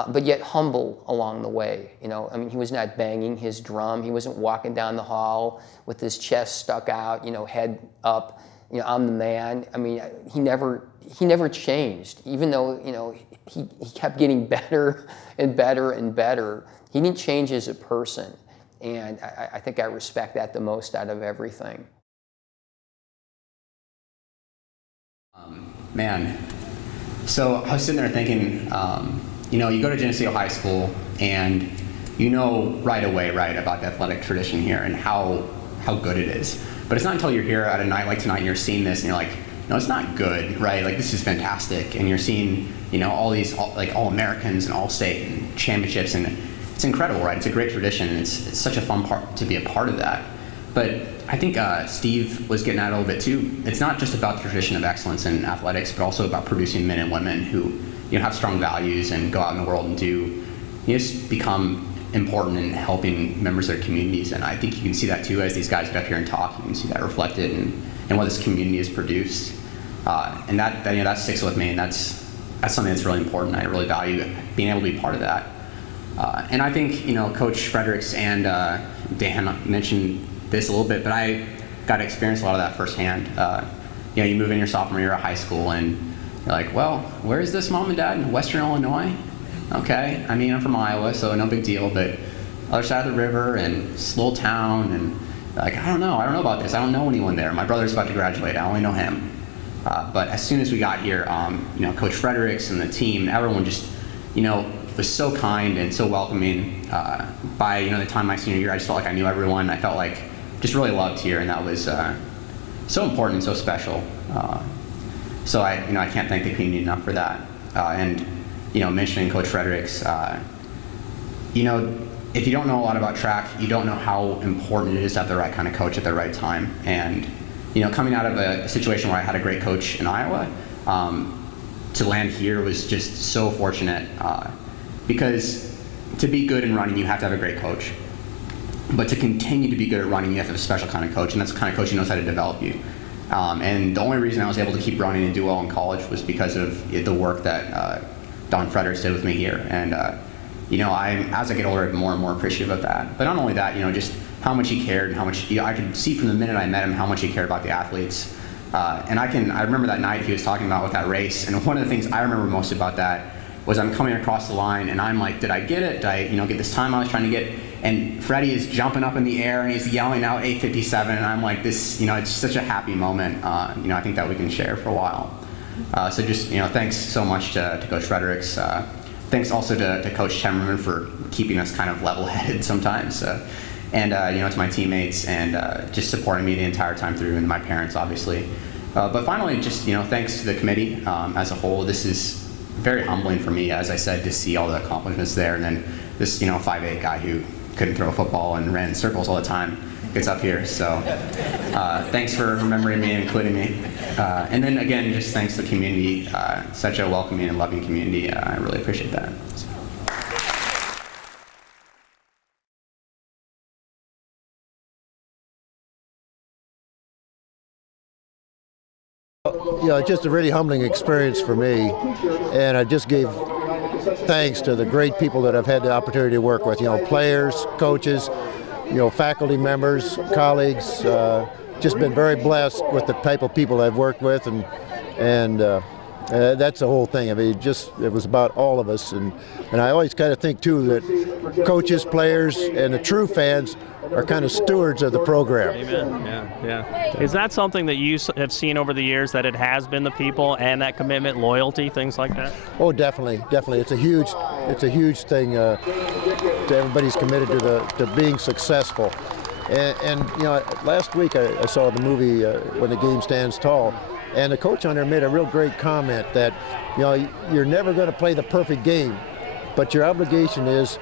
but yet humble along the way. You know, I mean, he was not banging his drum. He wasn't walking down the hall with his chest stuck out, you know, head up. You know, I'm the man. I mean, he never changed, even though, you know, he kept getting better and better and better. He didn't change as a person, and I think I respect that the most out of everything. Man, so I was sitting there thinking, you know, you go to Geneseo High School, and you know right away, right, about the athletic tradition here and how good it is. But it's not until you're here at a night like tonight and you're seeing this and you're like, no, it's not good, right? Like, this is fantastic. And you're seeing, you know, all these, like, All-Americans and All-State and championships, and it's incredible, right? It's a great tradition, and it's such a fun part to be a part of that. But I think Steve was getting at it a little bit too. It's not just about the tradition of excellence in athletics, but also about producing men and women who, you know, have strong values and go out in the world and do, you just become important in helping members of their communities. And I think you can see that too as these guys get up here and talk. You can see that reflected in what this community has produced. And that you know, that sticks with me, and that's something that's really important. I really value being able to be part of that. And I think, you know, Coach Fredericks and Dan mentioned this a little bit, but I got to experience a lot of that firsthand. You know, you move in your sophomore year of high school, and you're like, well, where is this, Mom and Dad? In Western Illinois? Okay, I mean, I'm from Iowa, so no big deal, but other side of the river and this little town, and like, I don't know about this. I don't know anyone there. My brother's about to graduate. I only know him. But as soon as we got here, you know, Coach Fredericks and the team, everyone just, you know, was so kind and so welcoming. By, you know, the time my senior year, I just felt like I knew everyone. I felt like just really loved here, and that was so important and so special. So I can't thank the community enough for that. And you know, mentioning Coach Fredericks, you know, if you don't know a lot about track, you don't know how important it is to have the right kind of coach at the right time. And coming out of a situation where I had a great coach in Iowa, to land here was just so fortunate, because to be good in running, you have to have a great coach. But to continue to be good at running, you have to have a special kind of coach, and that's the kind of coach who knows how to develop you. And the only reason I was able to keep running and do well in college was because of the work that Don Fredericks did with me here. And as I get older, I'm more and more appreciative of that. But not only that, just how much he cared and how much I could see from the minute I met him how much he cared about the athletes. And I remember that night he was talking about with that race, and one of the things I remember most about that was I'm coming across the line and I'm like, did I get it? Did I get this time I was trying to get? And Freddie is jumping up in the air and he's yelling out 8:57, and I'm like, this, it's such a happy moment. I think that we can share for a while. So just, thanks so much to Coach Fredericks. Thanks also to Coach Temmerman for keeping us kind of level-headed sometimes. And to my teammates, and just supporting me the entire time through, and my parents, obviously. But finally, just, thanks to the committee as a whole. This is very humbling for me, as I said, to see all the accomplishments there, and then this 5'8" guy who couldn't throw a football and ran in circles all the time gets up here. So thanks for remembering me and including me. And then again, just thanks to the community, such a welcoming and loving community. I really appreciate that. Just a really humbling experience for me, and I just gave thanks to the great people that I've had the opportunity to work with, players, coaches, faculty members, colleagues. Just been very blessed with the type of people I've worked with, and that's the whole thing. I mean, it was about all of us, and I always kind of think too that coaches, players, and the true fans are kind of stewards of the program. Amen. Yeah. Is that something that you have seen over the years, that it has been the people and that commitment, loyalty, things like that? Oh, definitely. It's a huge thing. To everybody's committed to being successful. And last week I saw the movie When the Game Stands Tall, and the coach on there made a real great comment that you're never going to play the perfect game, but your obligation is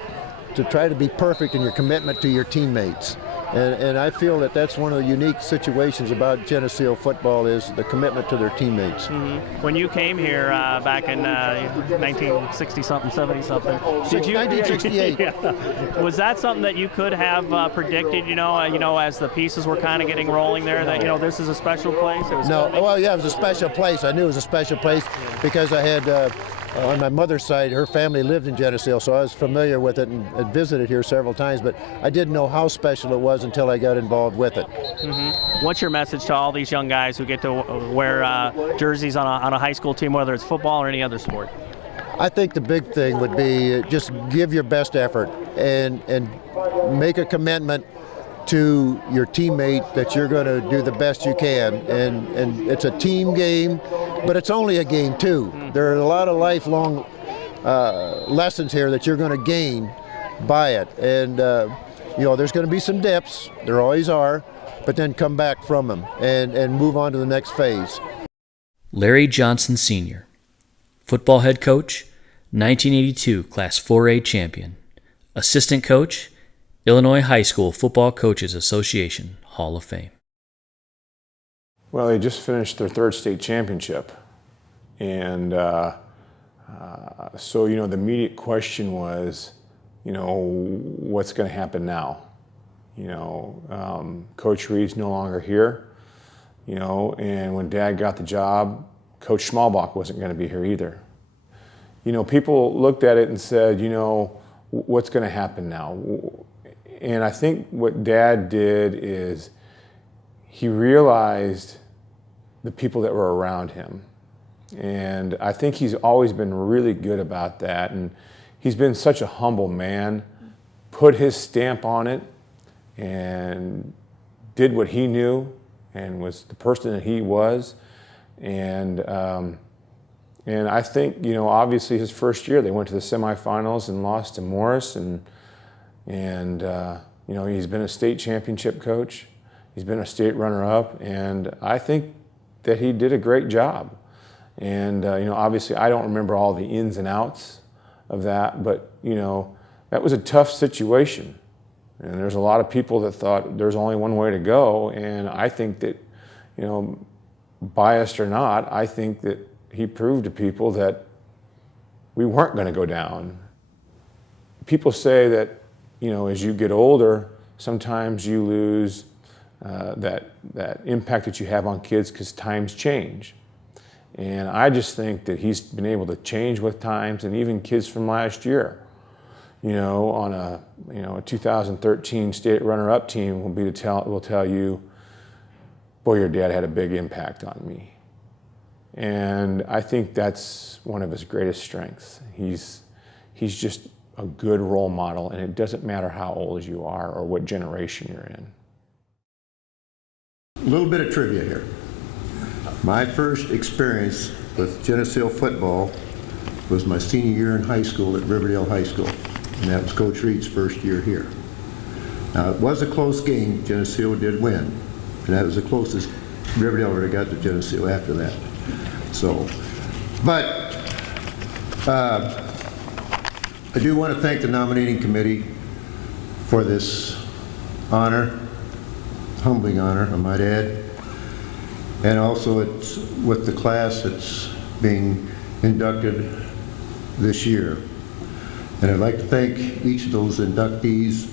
to try to be perfect in your commitment to your teammates. And I feel that that's one of the unique situations about Geneseo football, is the commitment to their teammates. Mm-hmm. When you came here back in 1960-something, 70-something, did you? 1968. Yeah. Was that something that you could have predicted? As the pieces were kind of getting rolling there, that this is a special place. It was no, well, yeah, it was a special place. I knew it was a special place because I had. On my mother's side, her family lived in Geneseo, so I was familiar with it and had visited here several times, but I didn't know how special it was until I got involved with it. Mm-hmm. What's your message to all these young guys who get to wear jerseys on a high school team, whether it's football or any other sport? I think the big thing would be just give your best effort and make a commitment to your teammate that you're going to do the best you can, and it's a team game, but it's only a game too. There are a lot of lifelong lessons here that you're going to gain by it, and there's going to be some dips, there always are, but then come back from them and move on to the next phase. Larry Johnson Sr., football head coach, 1982 Class 4A champion, assistant coach, Illinois High School Football Coaches Association Hall of Fame. Well, they just finished their third state championship. And so, the immediate question was, what's going to happen now? Coach Reed's no longer here, and when Dad got the job, Coach Schmalbach wasn't going to be here either. People looked at it and said, what's going to happen now? And I think what Dad did is he realized the people that were around him. And I think he's always been really good about that. And he's been such a humble man, put his stamp on it, and did what he knew and was the person that he was. And I think, obviously his first year they went to the semifinals and lost to Morris, and he's been a state championship coach. He's been a state runner-up, and I think that he did a great job. And obviously I don't remember all the ins and outs of that, but that was a tough situation. And there's a lot of people that thought there's only one way to go. And I think that, you know, biased or not, I think that he proved to people that we weren't going to go down. People say that, you know, as you get older, sometimes you lose that impact that you have on kids because times change. And I just think that he's been able to change with times, and even kids from last year, you know, on a 2013 state runner-up team will tell you, boy, your dad had a big impact on me. And I think that's one of his greatest strengths. He's just a good role model, and it doesn't matter how old you are or what generation you're in. A little bit of trivia here. My first experience with Geneseo football was my senior year in high school at Riverdale High School, and that was Coach Reed's first year here. Now, it was a close game. Geneseo did win, and that was the closest Riverdale ever got to Geneseo after that. So, but I do want to thank the nominating committee for this honor, humbling honor, I might add. And also it's with the class that's being inducted this year. And I'd like to thank each of those inductees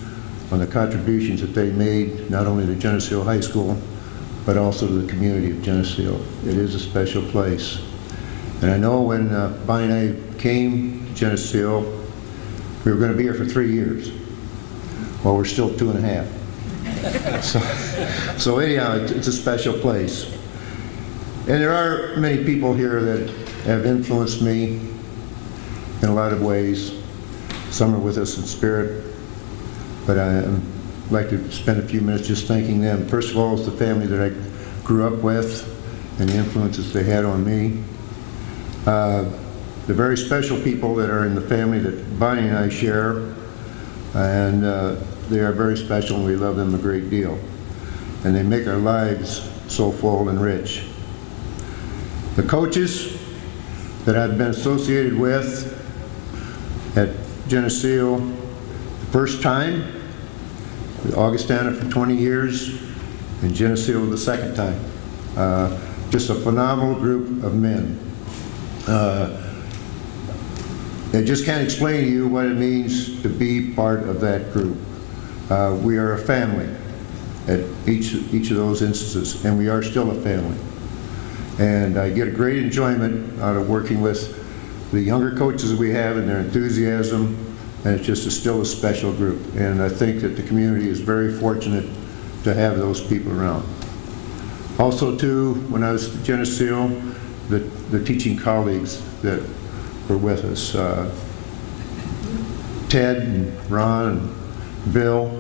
on the contributions that they made, not only to Geneseo High School, but also to the community of Geneseo. It is a special place. And I know when Bonnie and I came to Geneseo, we were going to be here for 3 years. Well, we're still 2.5. So anyhow, it's a special place. And there are many people here that have influenced me in a lot of ways. Some are with us in spirit, but I'd like to spend a few minutes just thanking them. First of all, it's the family that I grew up with and the influences they had on me. The very special people that are in the family that Bonnie and I share, and they are very special, and we love them a great deal. And they make our lives so full and rich. The coaches that I've been associated with at Geneseo the first time, Augustana for 20 years, and Geneseo the second time. Just a phenomenal group of men. I just can't explain to you what it means to be part of that group. We are a family at each of those instances, and we are still a family. And I get a great enjoyment out of working with the younger coaches we have and their enthusiasm, and it's just still a special group. And I think that the community is very fortunate to have those people around. Also, too, when I was at Geneseo, the teaching colleagues that were with us, Ted and Ron and Bill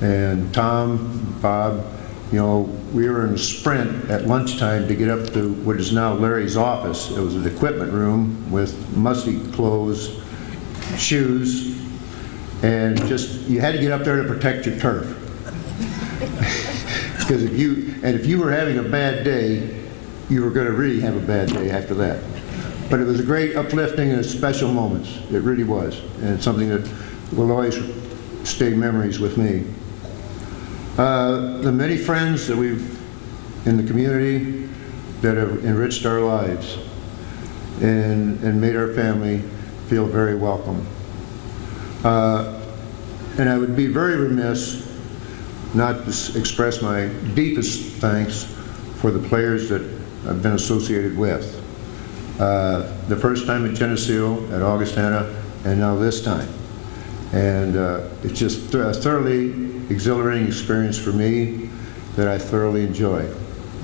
and Tom, Bob, you know, we were in a sprint at lunchtime to get up to what is now Larry's office. It was an equipment room with musty clothes, shoes, and just, you had to get up there to protect your turf. Because if you were having a bad day, you were going to really have a bad day after that. But it was a great uplifting and special moments. It really was. And it's something that will always stay memories with me. The many friends that we've in the community that have enriched our lives and made our family feel very welcome. And I would be very remiss not to express my deepest thanks for the players that I've been associated with. The first time at Geneseo, at Augustana, and now this time. And it's just a thoroughly exhilarating experience for me that I thoroughly enjoy.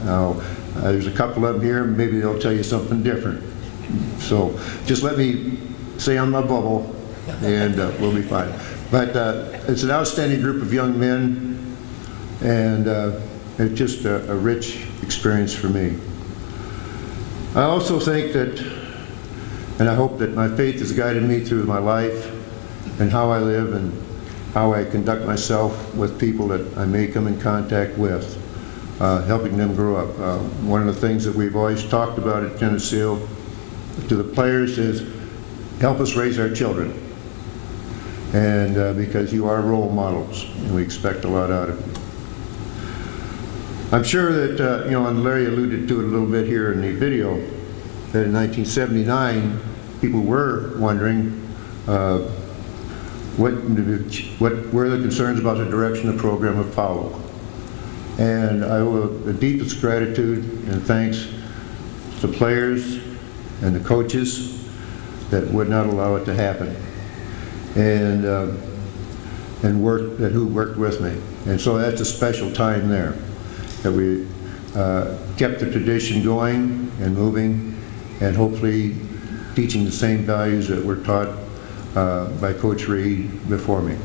Now, there's a couple of them here, maybe they'll tell you something different. So just let me stay on my bubble and we'll be fine. But it's an outstanding group of young men, and it's just a rich experience for me. I also think that, and I hope that my faith has guided me through my life and how I live and how I conduct myself with people that I may come in contact with, helping them grow up. One of the things that we've always talked about at Geneseo to the players is help us raise our children. and because you are role models, and we expect a lot out of you. I'm sure that, and Larry alluded to it a little bit here in the video, that in 1979, people were wondering what were the concerns about the direction the program would follow. And I owe the deepest gratitude and thanks to the players and the coaches that would not allow it to happen, and who worked with me. And so that's a special time there, that we kept the tradition going and moving, and hopefully teaching the same values that were taught by Coach Reed before me.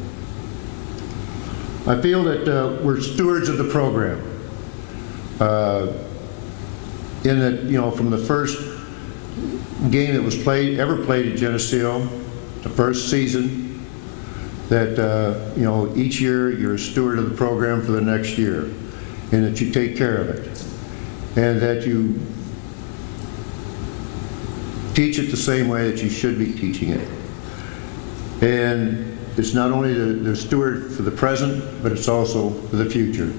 I feel that we're stewards of the program, in that, from the first game that was ever played at Geneseo, the first season, that each year you're a steward of the program for the next year, and that you take care of it, and that you teach it the same way that you should be teaching it. And it's not only the steward for the present, but it's also for the future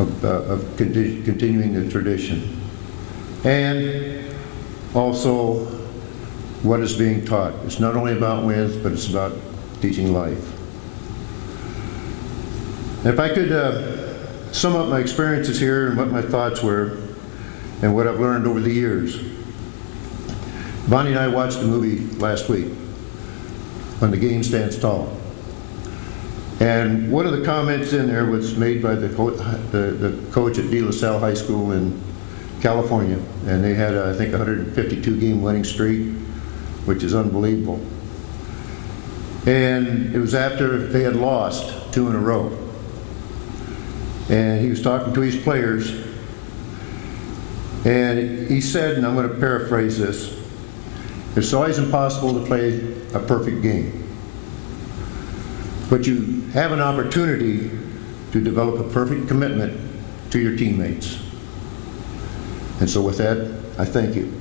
of continuing the tradition. And also what is being taught. It's not only about wins, but it's about teaching life. If I could sum up my experiences here and what my thoughts were and what I've learned over the years. Bonnie and I watched the movie last week, When the Game Stands Tall. And one of the comments in there was made by the coach at De La Salle High School in California. And they had, I think, a 152 game winning streak, which is unbelievable. And it was after they had lost 2 in a row. And he was talking to his players, and he said, and I'm going to paraphrase this, it's always impossible to play a perfect game, but you have an opportunity to develop a perfect commitment to your teammates. And so with that, I thank you.